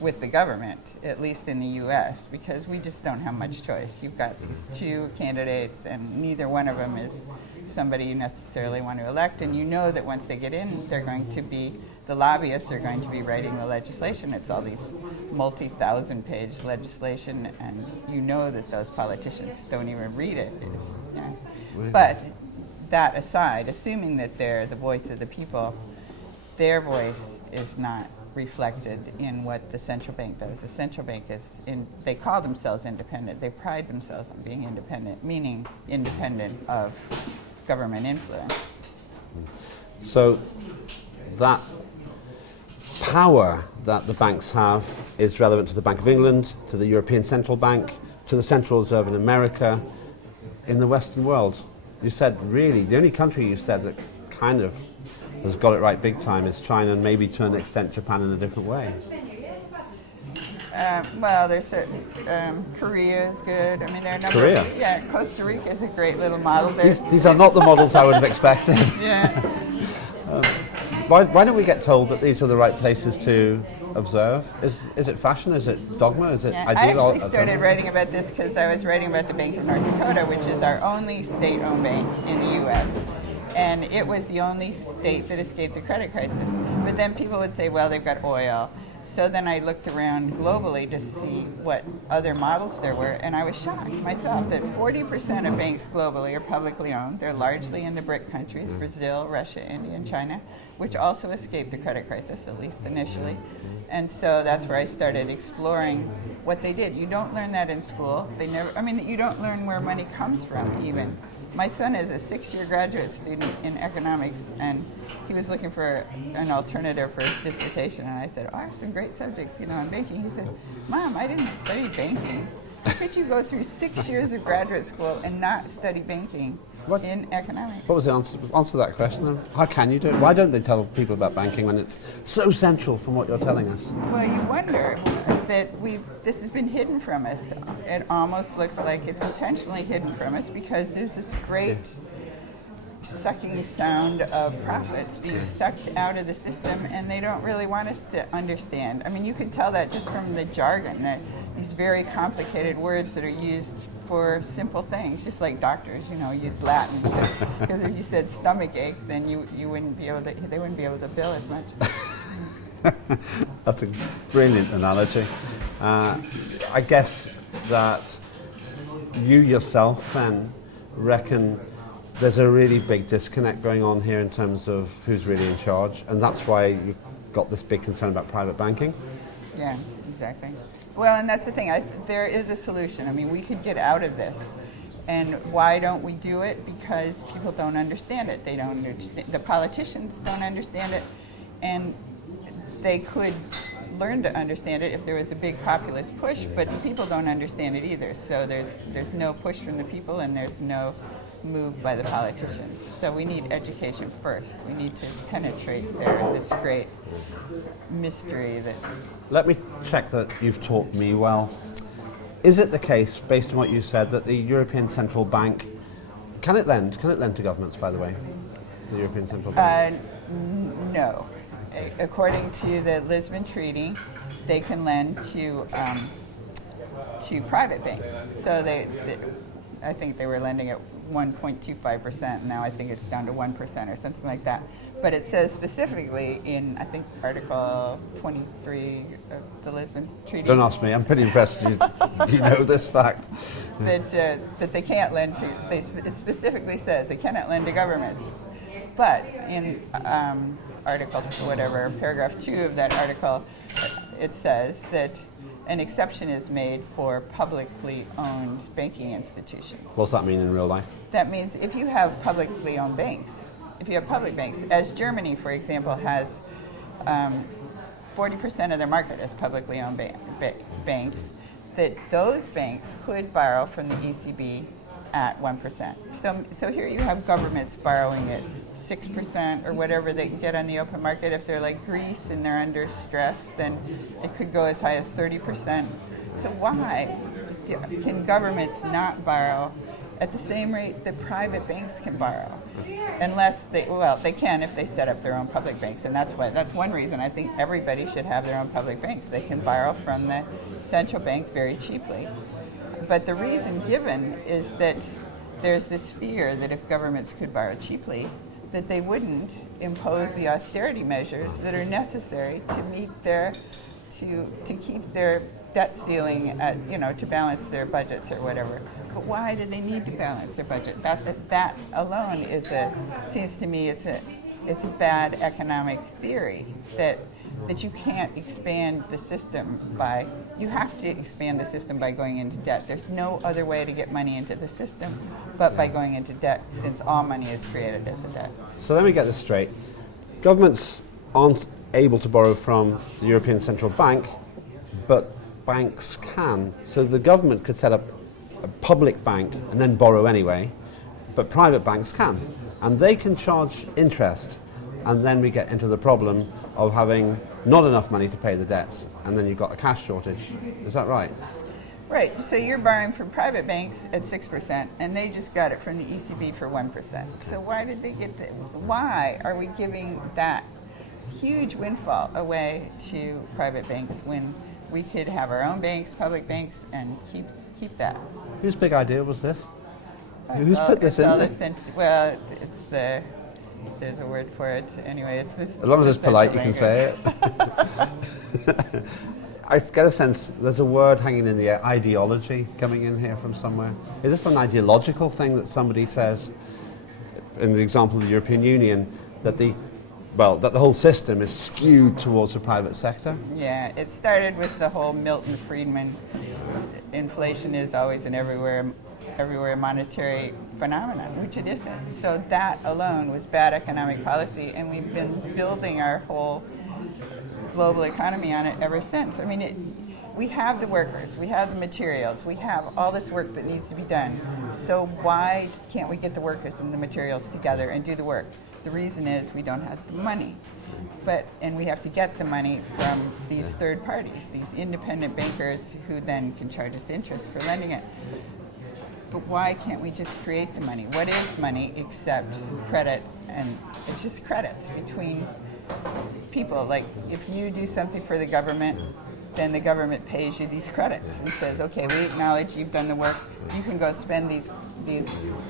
with the government, at least in the U.S., because we just don't have much choice. You've got these two candidates, and neither one of them is somebody you necessarily want to elect, and you know that once they get in, the lobbyists are going to be writing the legislation. It's all these multi-thousand-page legislation, and you know that those politicians don't even read it. But that aside, assuming that they're the voice of the people, their voice is not reflected in what the central bank does. The central bank they call themselves independent. They pride themselves on being independent, meaning independent of government influence. So that power that the banks have is relevant to the Bank of England, to the European Central Bank, to the Central Reserve in America, in the Western world. You said really, the only country you said that kind of has got it right big time is China, and maybe to an extent Japan in a different way. Well, there's Korea is good. I mean, there are a number Korea? Yeah, Costa Rica is a great little model. These are not the models I would have expected. Yeah. Why don't we get told that these are the right places to observe? Is it fashion? Is it dogma? Is it Yeah, ideal? I actually started writing about this because I was writing about the Bank of North Dakota, which is our only state-owned bank in the U.S., and it was the only state that escaped the credit crisis. But then people would say, well, they've got oil, So then I looked around globally to see what other models there were, and I was shocked myself that 40% of banks globally are publicly owned. They're largely in the BRIC countries, Brazil, Russia, India, and China, which also escaped the credit crisis, at least initially. And so that's where I started exploring what they did. You don't learn that in school. You don't learn where money comes from, even. My son is a 6-year graduate student in economics, and he was looking for an alternative for his dissertation. And I said, I have some great subjects, in banking. He said, Mom, I didn't study banking. How could you go through 6 years of graduate school and not study banking in economics? What was the answer to that question then? How can you do it? Why don't they tell people about banking when it's so central from what you're telling us? Well, you wonder that this has been hidden from us. It almost looks like it's intentionally hidden from us because there's this great sucking sound of profits being sucked out of the system, and they don't really want us to understand. You can tell that just from the jargon, that these very complicated words that are used for simple things, just like doctors, use Latin. Because if you said stomach ache, then you wouldn't be able to. They wouldn't be able to bill as much. That's a brilliant analogy. I guess that you yourself then reckon there's a really big disconnect going on here in terms of who's really in charge, and that's why you've got this big concern about private banking. Yeah, exactly. Well, and that's the thing. There is a solution. We could get out of this. And why don't we do it? Because people don't understand it. They don't understand. The politicians don't understand it, and they could learn to understand it if there was a big populist push. But the people don't understand it either. So there's no push from the people, and there's no move by the politicians. So we need education first. We need to penetrate this great mystery that. Let me check that you've taught me well. Is it the case, based on what you said, that the European Central Bank can it lend to governments? By the way, the European Central Bank. No. According to the Lisbon Treaty, they can lend to private banks. So I think they were lending at 1.25%. Now I think it's down to 1% or something like that. But it says specifically in, I think, Article 23 of the Lisbon Treaty. Don't ask me. I'm pretty impressed you know this fact. That they can't lend to. It specifically says they cannot lend to governments. But in Article paragraph 2 of that article, it says that an exception is made for publicly owned banking institutions. What's that mean in real life? That means if you have publicly owned banks, if you have public banks, as Germany, for example, has 40% of their market as publicly owned banks, that those banks could borrow from the ECB at 1%. So here you have governments borrowing at 6% or whatever they can get on the open market. If they're like Greece and they're under stress, then it could go as high as 30%. So why can governments not borrow at the same rate that private banks can borrow? Unless they can if they set up their own public banks, and that's one reason I think everybody should have their own public banks. They can borrow from the central bank very cheaply. But the reason given is that there's this fear that if governments could borrow cheaply, that they wouldn't impose the austerity measures that are necessary to meet to keep their debt ceiling at, to balance their budgets or whatever. But why do they need to balance their budget? That alone seems to me it's a bad economic theory that you can't expand the system you have to expand the system by going into debt. There's no other way to get money into the system but by going into debt, since all money is created as a debt. So let me get this straight. Governments aren't able to borrow from the European Central Bank, but banks can. So the government could set up a public bank and then borrow anyway, but private banks can. And they can charge interest, and then we get into the problem of having not enough money to pay the debts, and then you've got a cash shortage. Is that right? Right. So you're borrowing from private banks at 6%, and they just got it from the ECB for 1%. So why did they get that? Why are we giving that huge windfall away to private banks when we could have our own banks, public banks, and keep that? Whose big idea was this? Who's put this in there? Well, there's a word for it. Anyway, it's this. As long as it's polite, you can say it. I get a sense there's a word hanging in the air, ideology, coming in here from somewhere. Is this an ideological thing that somebody says, in the example of the European Union, that the whole system is skewed towards the private sector? Yeah, it started with the whole Milton Friedman, inflation is always an everywhere monetary phenomenon, which it isn't. So that alone was bad economic policy, and we've been building our whole global economy on it ever since. I mean, we have the workers, we have the materials, we have all this work that needs to be done. So why can't we get the workers and the materials together and do the work? The reason is we don't have the money. And we have to get the money from these third parties, these independent bankers who then can charge us interest for lending it. But why can't we just create the money? What is money except credit? And it's just credits between people. Like, if you do something for the government, then the government pays you these credits and says, okay, we acknowledge you've done the work. You can go spend these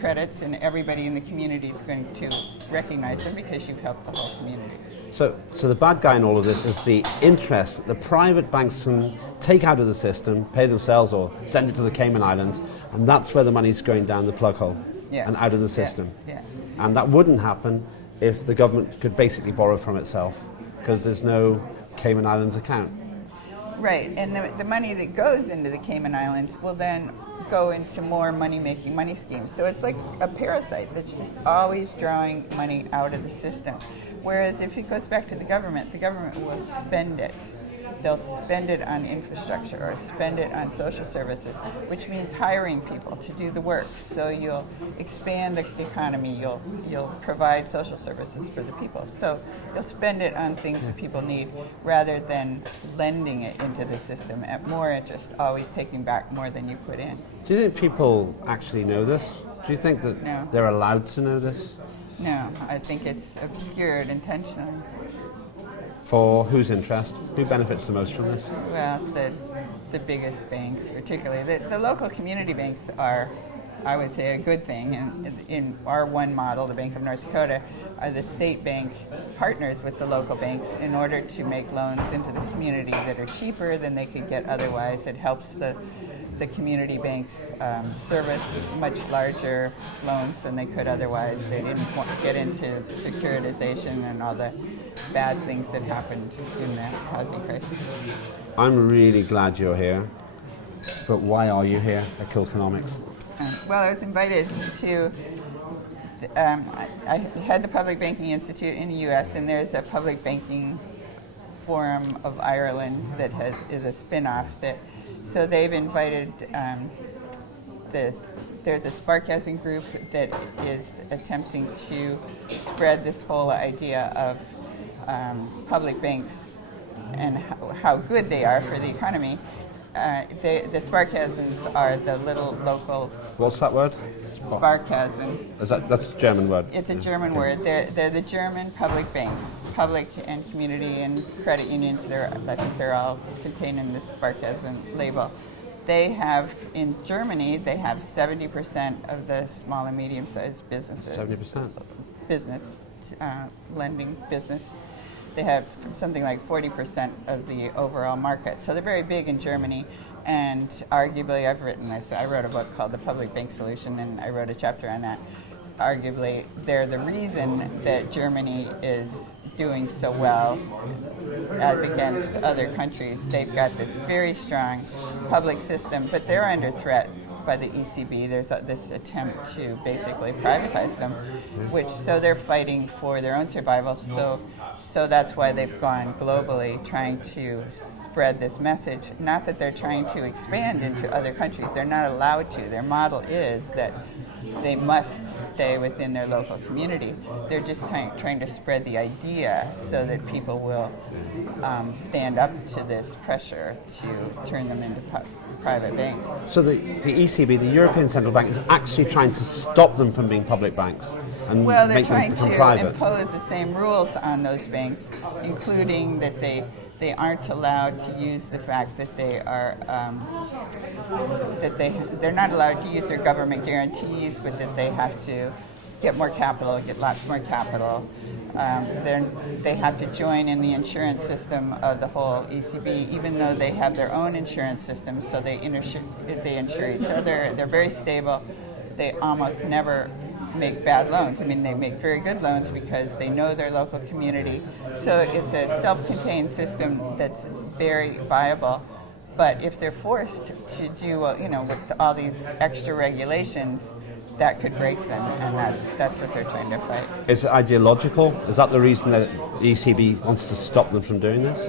credits, and everybody in the community is going to recognize them because you've helped the whole community. So the bad guy in all of this is the interest that the private banks can take out of the system, pay themselves or send it to the Cayman Islands, and that's where the money's going down the plug hole and out of the system. Yeah. And that wouldn't happen if the government could basically borrow from itself, because there's no Cayman Islands account. Right, and the money that goes into the Cayman Islands will then go into more money-making money schemes. So it's like a parasite that's just always drawing money out of the system. Whereas if it goes back to the government will spend it. They'll spend it on infrastructure or spend it on social services, which means hiring people to do the work. So you'll expand the economy, you'll provide social services for the people. So you'll spend it on things that people need rather than lending it into the system at more interest, always taking back more than you put in. Do you think people actually know this? Do you think that they're allowed to know this? No, I think it's obscured intentionally. For whose interest? Who benefits the most from this? Well, the biggest banks, particularly. The local community banks are, I would say, a good thing. And in our one model, the Bank of North Dakota, the state bank partners with the local banks in order to make loans into the community that are cheaper than they could get otherwise. It helps the community banks service much larger loans than they could otherwise. They didn't want to get into securitization and all the bad things that happened in the housing crisis. I'm really glad you're here, but why are you here at Kilkenomics? Well, I was invited to, I had the Public Banking Institute in the U.S., and there's a Public Banking Forum of Ireland that is a spin-off. So they've invited there's a Sparkhousing group that is attempting to spread this whole idea of public banks and how good they are for the economy. The Sparkhousens are the little local. What's that word? Sparkhausen. That's a German word. It's a German word. They're the German public banks, public and community and credit unions. I think they're all contained in the Sparkhausen label. They have, in Germany, they have 70% of the small and medium-sized businesses. 70%? Business, lending business. They have something like 40% of the overall market. So they're very big in Germany. And arguably, I wrote a book called The Public Bank Solution, and I wrote a chapter on that. Arguably, they're the reason that Germany is doing so well as against other countries. They've got this very strong public system, but they're under threat by the ECB. There's this attempt to basically privatize them, so they're fighting for their own survival. So that's why they've gone globally, trying to spread this message. Not that they're trying to expand into other countries. They're not allowed to. Their model is that they must stay within their local community. They're just trying to spread the idea so that people will stand up to this pressure to turn them into private banks. So the ECB, the European Central Bank, is actually trying to stop them from being public banks and they're make them trying become to private. impose the same rules on those banks, including that they aren't allowed to use the fact that they are they're not allowed to use their government guarantees, but that they have to get more capital, get lots more capital. They have to join in the insurance system of the whole ECB, even though they have their own insurance system. So they insure each other. They're very stable. They almost never make bad loans. I mean, they make very good loans because they know their local community. So it's a self-contained system that's very viable. But if they're forced to do, with all these extra regulations, that could break them, and that's what they're trying to fight. Is it ideological? Is that the reason that the ECB wants to stop them from doing this?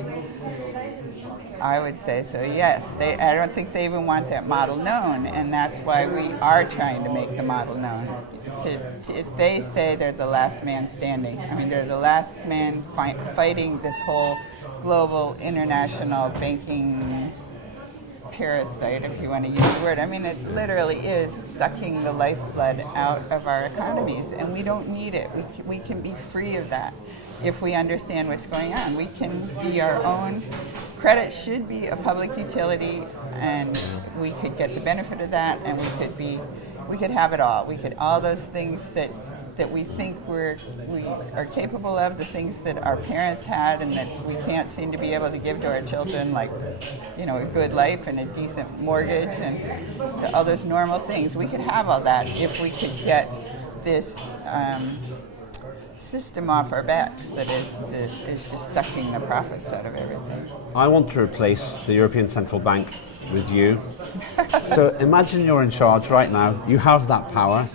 I would say so, yes. I don't think they even want that model known, and that's why we are trying to make the model known. They say they're the last man standing. I mean, they're the last man fighting this whole global international banking parasite, if you want to use the word. I mean, it literally is sucking the lifeblood out of our economies, and we don't need it. We can be free of that if we understand what's going on. We can be our own. Credit should be a public utility, and we could get the benefit of that, and we could have it all. We could all those things that we think we are capable of, the things that our parents had and that we can't seem to be able to give to our children, like, a good life and a decent mortgage and all those normal things. We could have all that if we could get this system off our backs that is just sucking the profits out of everything. I want to replace the European Central Bank with you. So imagine you're in charge right now. You have that power.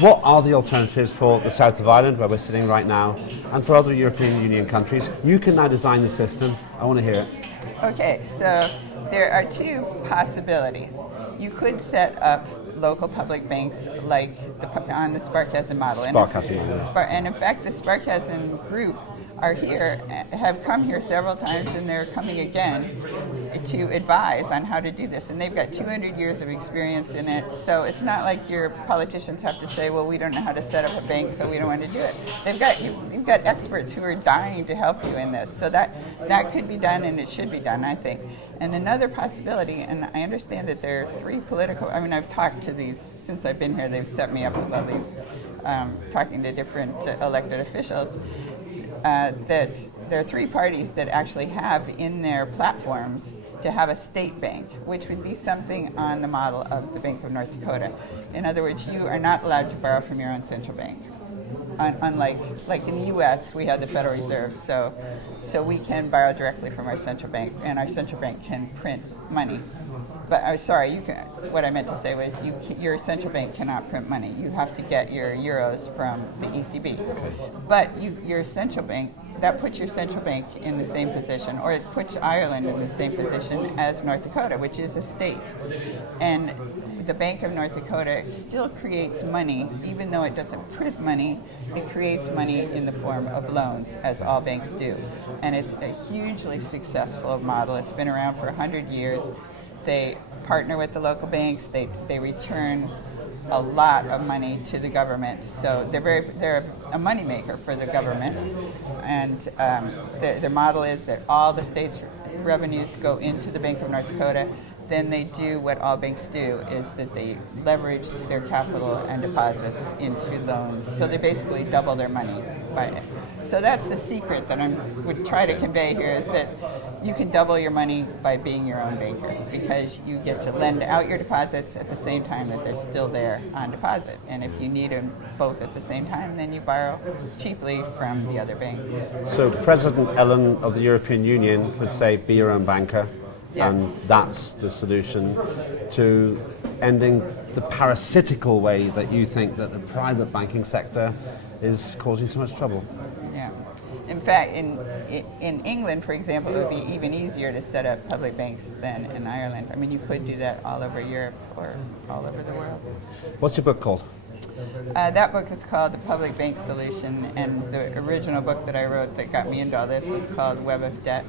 What are the alternatives for the south of Ireland, where we're sitting right now, and for other European Union countries? You can now design the system. I want to hear it. Okay, so there are two possibilities. You could set up local public banks like on the Sparkassen model. And in fact, the Sparkassen group have come here several times, and they're coming again to advise on how to do this. And they've got 200 years of experience in it, so it's not like your politicians have to say, well, we don't know how to set up a bank, so we don't want to do it. You've got experts who are dying to help you in this, so that could be done, and it should be done, I think. And another possibility, and I understand that there are three I've talked to these, since I've been here, they've set me up with all these, talking to different elected officials, that there are three parties that actually have in their platforms to have a state bank, which would be something on the model of the Bank of North Dakota. In other words, you are not allowed to borrow from your own central bank. Unlike in the U.S., we have the Federal Reserve, so we can borrow directly from our central bank, and our central bank can print money. But what I meant to say was your central bank cannot print money. You have to get your euros from the ECB. But your central bank, that puts your central bank in the same position, or it puts Ireland in the same position as North Dakota, which is a state. And the Bank of North Dakota still creates money, even though it doesn't print money. It creates money in the form of loans, as all banks do. And it's a hugely successful model. It's been around for 100 years. They partner with the local banks. They return a lot of money to the government. So they're a moneymaker for the government. And their model is that all the state's revenues go into the Bank of North Dakota. Then they do what all banks do, is that they leverage their capital and deposits into loans. So they basically double their money by it. So that's the secret that I would try to convey here, is that you can double your money by being your own banker, because you get to lend out your deposits at the same time that they're still there on deposit. And if you need them both at the same time, then you borrow cheaply from the other banks. So President Ellen of the European Union would say, be your own banker. Yeah. And that's the solution to ending the parasitical way that you think that the private banking sector is causing so much trouble. Yeah. In fact, in England, for example, it would be even easier to set up public banks than in Ireland. I mean, you could do that all over Europe or all over the world. What's your book called? That book is called The Public Bank Solution, and the original book that I wrote that got me into all this was called Web of Debt.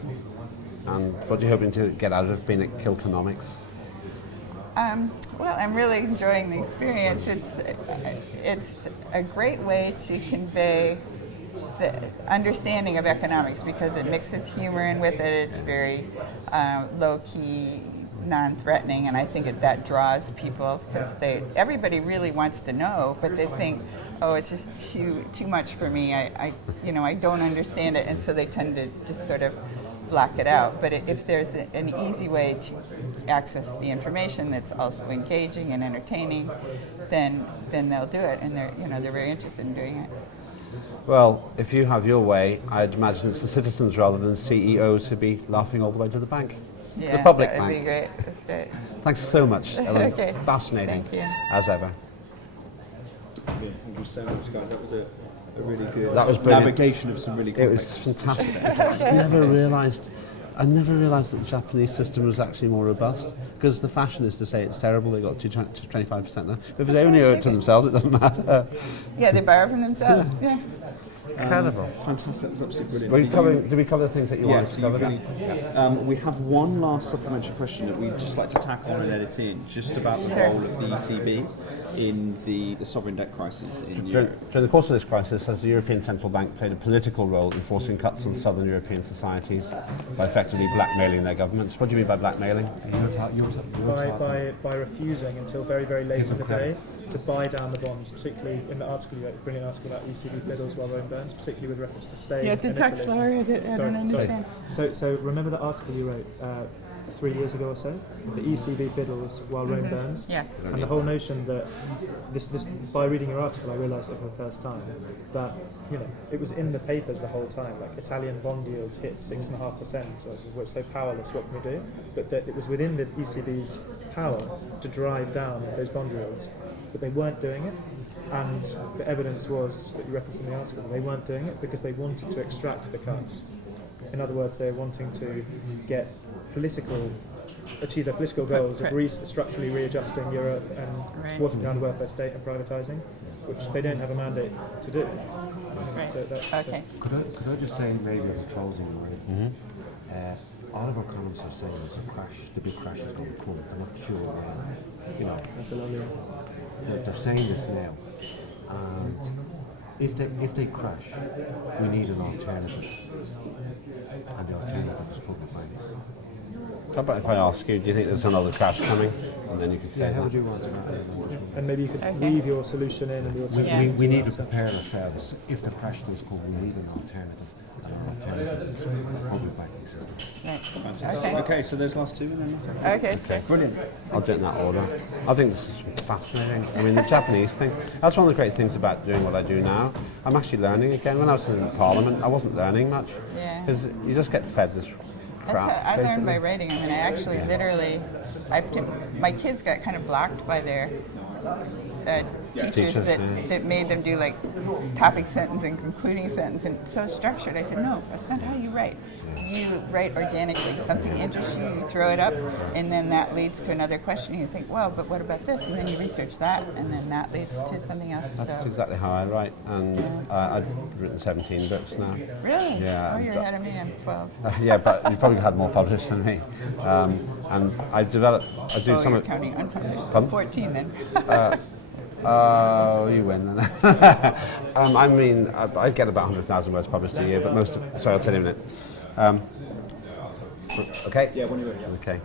And what are you hoping to get out of being at Kilkenomics? Well, I'm really enjoying the experience. It's a great way to convey the understanding of economics, because it mixes humor in with it. It's very low-key, non-threatening, and I think that draws people, because everybody really wants to know, but they think, oh, it's just too much for me. I I don't understand it, and so they tend to just sort of block it out. But if there's an easy way to access the information that's also engaging and entertaining, then they'll do it, and they're very interested in doing it. Well, if you have your way, I'd imagine it's the citizens rather than CEOs who'd be laughing all the way to the bank. Yeah, the public that would bank. be great. That's great. Thanks so much, Ellen. Okay. Fascinating, Thank you. as ever. Thank you so much, guys. That was a really good That was brilliant. navigation of some really It complex. was fantastic. I never realised that the Japanese system was actually more robust, because the fashion is to say it's terrible, they got to 25% now. But if they only owe it to themselves, it doesn't matter. Yeah, they borrow from themselves. Yeah. Incredible. Fantastic. That was absolutely brilliant. Did we cover the things that you wanted to cover? We have one last supplementary question that we'd just like to tackle on and edit in, just about the Sure. role of the ECB in the sovereign debt crisis in Europe. During the course of this crisis, has the European Central Bank played a political role in forcing cuts on southern European societies by effectively blackmailing their governments? What do you mean by blackmailing? By refusing until very, very late in the day to buy down the bonds, particularly in the article, you wrote, a brilliant article about ECB fiddles while Rome burns, particularly with reference to Spain. Yeah, and to talk Italy. slower. I don't understand. So remember the article you wrote 3 years ago or so, the ECB fiddles while Rome burns. Yeah. And the whole notion that this by reading your article, I realised it for the first time that it was in the papers the whole time. Like Italian bond yields hit 6.5%. We're so powerless. What can we do? But that it was within the ECB's power to drive down those bond yields, but they weren't doing it. And the evidence was that you referenced in the article. They weren't doing it because they wanted to extract the cuts. In other words, they're wanting to achieve their political goals of structurally readjusting Europe and watering down the welfare state and privatising, which they don't have a mandate to do. Right. So that's, Okay. Could I just say, maybe as a closing word, all of our economists are saying there's a crash, the big crash is going to come. They're not sure when. that's a lovely one. They're saying this now, and if they crash, we need an alternative, and the alternative is public banks. How about if I ask you, do you think there's another crash coming? And then you could say Yeah, how that. would you answer that? And maybe you could weave your solution in and the alternative. We need to prepare ourselves. If the crash does come, we need an alternative, and an alternative is the public banking system. Right. Fantastic. Okay, so there's last two and then Okay. Sure. brilliant. I'll do it in that order. I think this is fascinating. I mean, the Japanese thing, that's one of the great things about doing what I do now. I'm actually learning again. When I was in Parliament, I wasn't learning much. Yeah. Because you just get fed this crap. That's how I learned by basically. writing. I mean, I actually literally, my kids got kind of blocked by their teachers Teachers, that made them do like topic sentence and concluding sentence and so structured. I said, no, that's not how you write. You write organically. Something interests you, you throw it up, and then that leads to another question. And you think, well, but what about this? And then you research that, and then that leads to something else. That's So, exactly how I write. And I've written 17 books now. really? Yeah, Oh, you're but- ahead of me. I'm 12. Yeah, but you probably had more published than me. And I do Oh, some you're of... counting unpublished. Pardon? 14 then. Oh, you win then. I mean, I get about 100,000 words published a year, but sorry, I'll tell you in a minute. Okay? Yeah, when you're ready. Okay.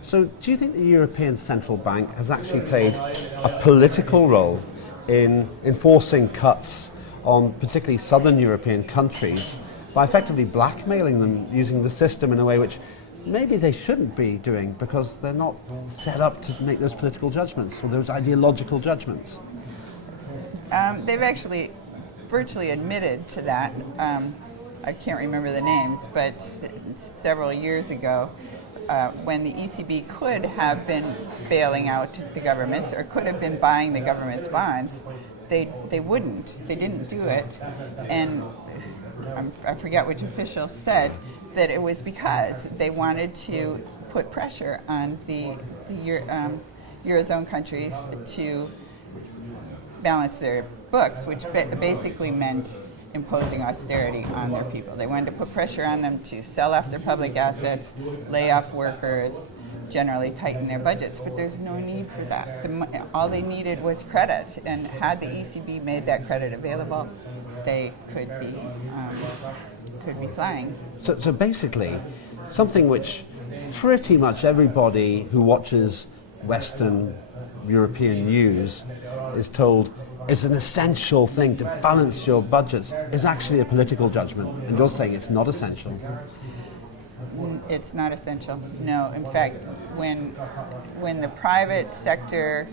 So, do you think the European Central Bank has actually played a political role in enforcing cuts on particularly southern European countries by effectively blackmailing them using the system in a way which maybe they shouldn't be doing because they're not set up to make those political judgments or those ideological judgments? They've actually virtually admitted to that. I can't remember the names, but several years ago, when the ECB could have been bailing out the governments or could have been buying the government's bonds, they wouldn't. They didn't do it. And I forget which official said that it was because they wanted to put pressure on the Eurozone countries to balance their books, which basically meant imposing austerity on their people. They wanted to put pressure on them to sell off their public assets, lay off workers, generally tighten their budgets, but there's no need for that. All they needed was credit, and had the ECB made that credit available, they could be flying. So basically, something which pretty much everybody who watches Western European news is told is an essential thing to balance your budgets is actually a political judgment, and you're saying it's not essential. It's not essential. No, in fact, when the private sector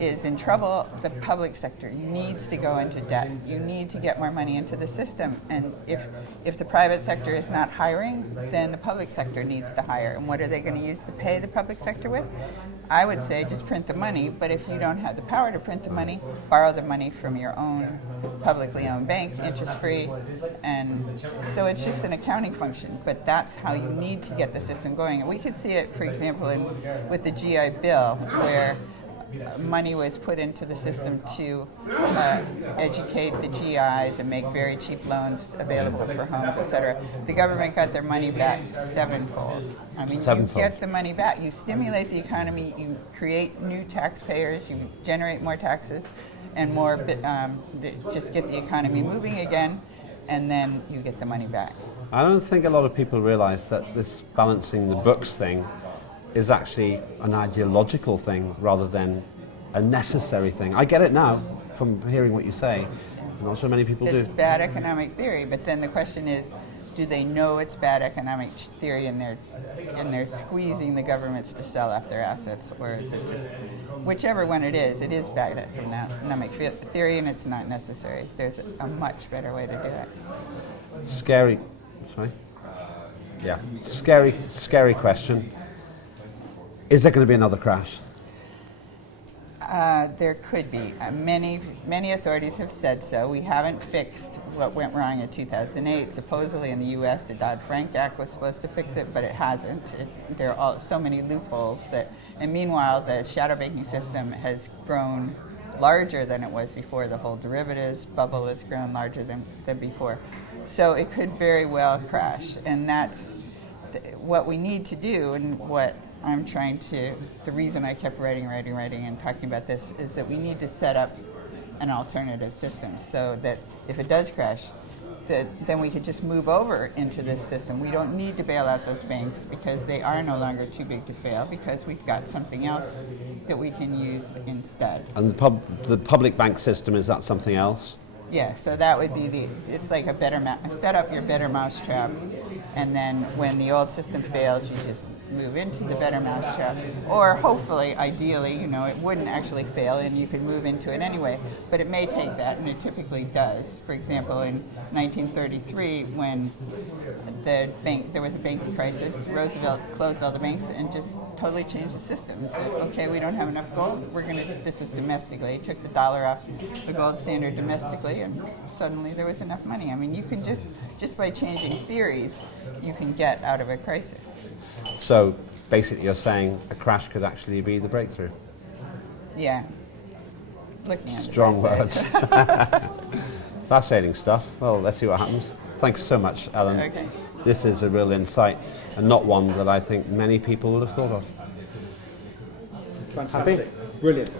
is in trouble, the public sector needs to go into debt. You need to get more money into the system, and if the private sector is not hiring, then the public sector needs to hire. And what are they going to use to pay the public sector with? I would say just print the money, but if you don't have the power to print the money, borrow the money from your own publicly owned bank, interest-free, and so it's just an accounting function, but that's how you need to get the system going. And we could see it, for example, with the GI Bill, where money was put into the system to educate the GIs and make very cheap loans available for homes, etc. The government got their money back sevenfold. I mean, Sevenfold. you get the money back, you stimulate the economy, you create new taxpayers, you generate more taxes and more, just get the economy moving again, and then you get the money back. I don't think a lot of people realize that this balancing the books thing is actually an ideological thing rather than a necessary thing. I get it now from hearing what you say. I'm not sure many people It's do. bad economic theory, but then the question is, do they know it's bad economic theory and they're squeezing the governments to sell off their assets, or is it just, whichever one it is bad economic theory and it's not necessary. There's a much better way to do it. Scary. Sorry? Yeah. Scary question. Is there going to be another crash? There could be. Many authorities have said so. We haven't fixed what went wrong in 2008. Supposedly in the U.S., the Dodd-Frank Act was supposed to fix it, but it hasn't. There are so many loopholes that. And meanwhile, the shadow banking system has grown larger than it was before. The whole derivatives bubble has grown larger than before. So it could very well crash, and that's what we need to do, and what I'm trying to, the reason I kept writing and talking about this is that we need to set up an alternative system so that if it does crash, then we could just move over into this system. We don't need to bail out those banks because they are no longer too big to fail, because we've got something else that we can use instead. And the public bank system, is that something else? Yeah, so that would be it's like a better, set up your better mousetrap, and then when the old system fails, you just move into the better mousetrap, or hopefully, ideally, it wouldn't actually fail and you could move into it anyway, but it may take that, and it typically does. For example, in 1933, when there was a banking crisis, Roosevelt closed all the banks and just totally changed the system. Said, okay, we don't have enough gold, this is domestically. He took the dollar off the gold standard domestically, and suddenly there was enough money. I mean, you can just by changing theories, you can get out of a crisis. So basically you're saying a crash could actually be the breakthrough. Yeah. Looking at Strong it, I'd words. say. Fascinating stuff. Well, let's see what happens. Thanks so much, Ellen. Okay. This is a real insight, and not one that I think many people would have thought of. Fantastic. Brilliant.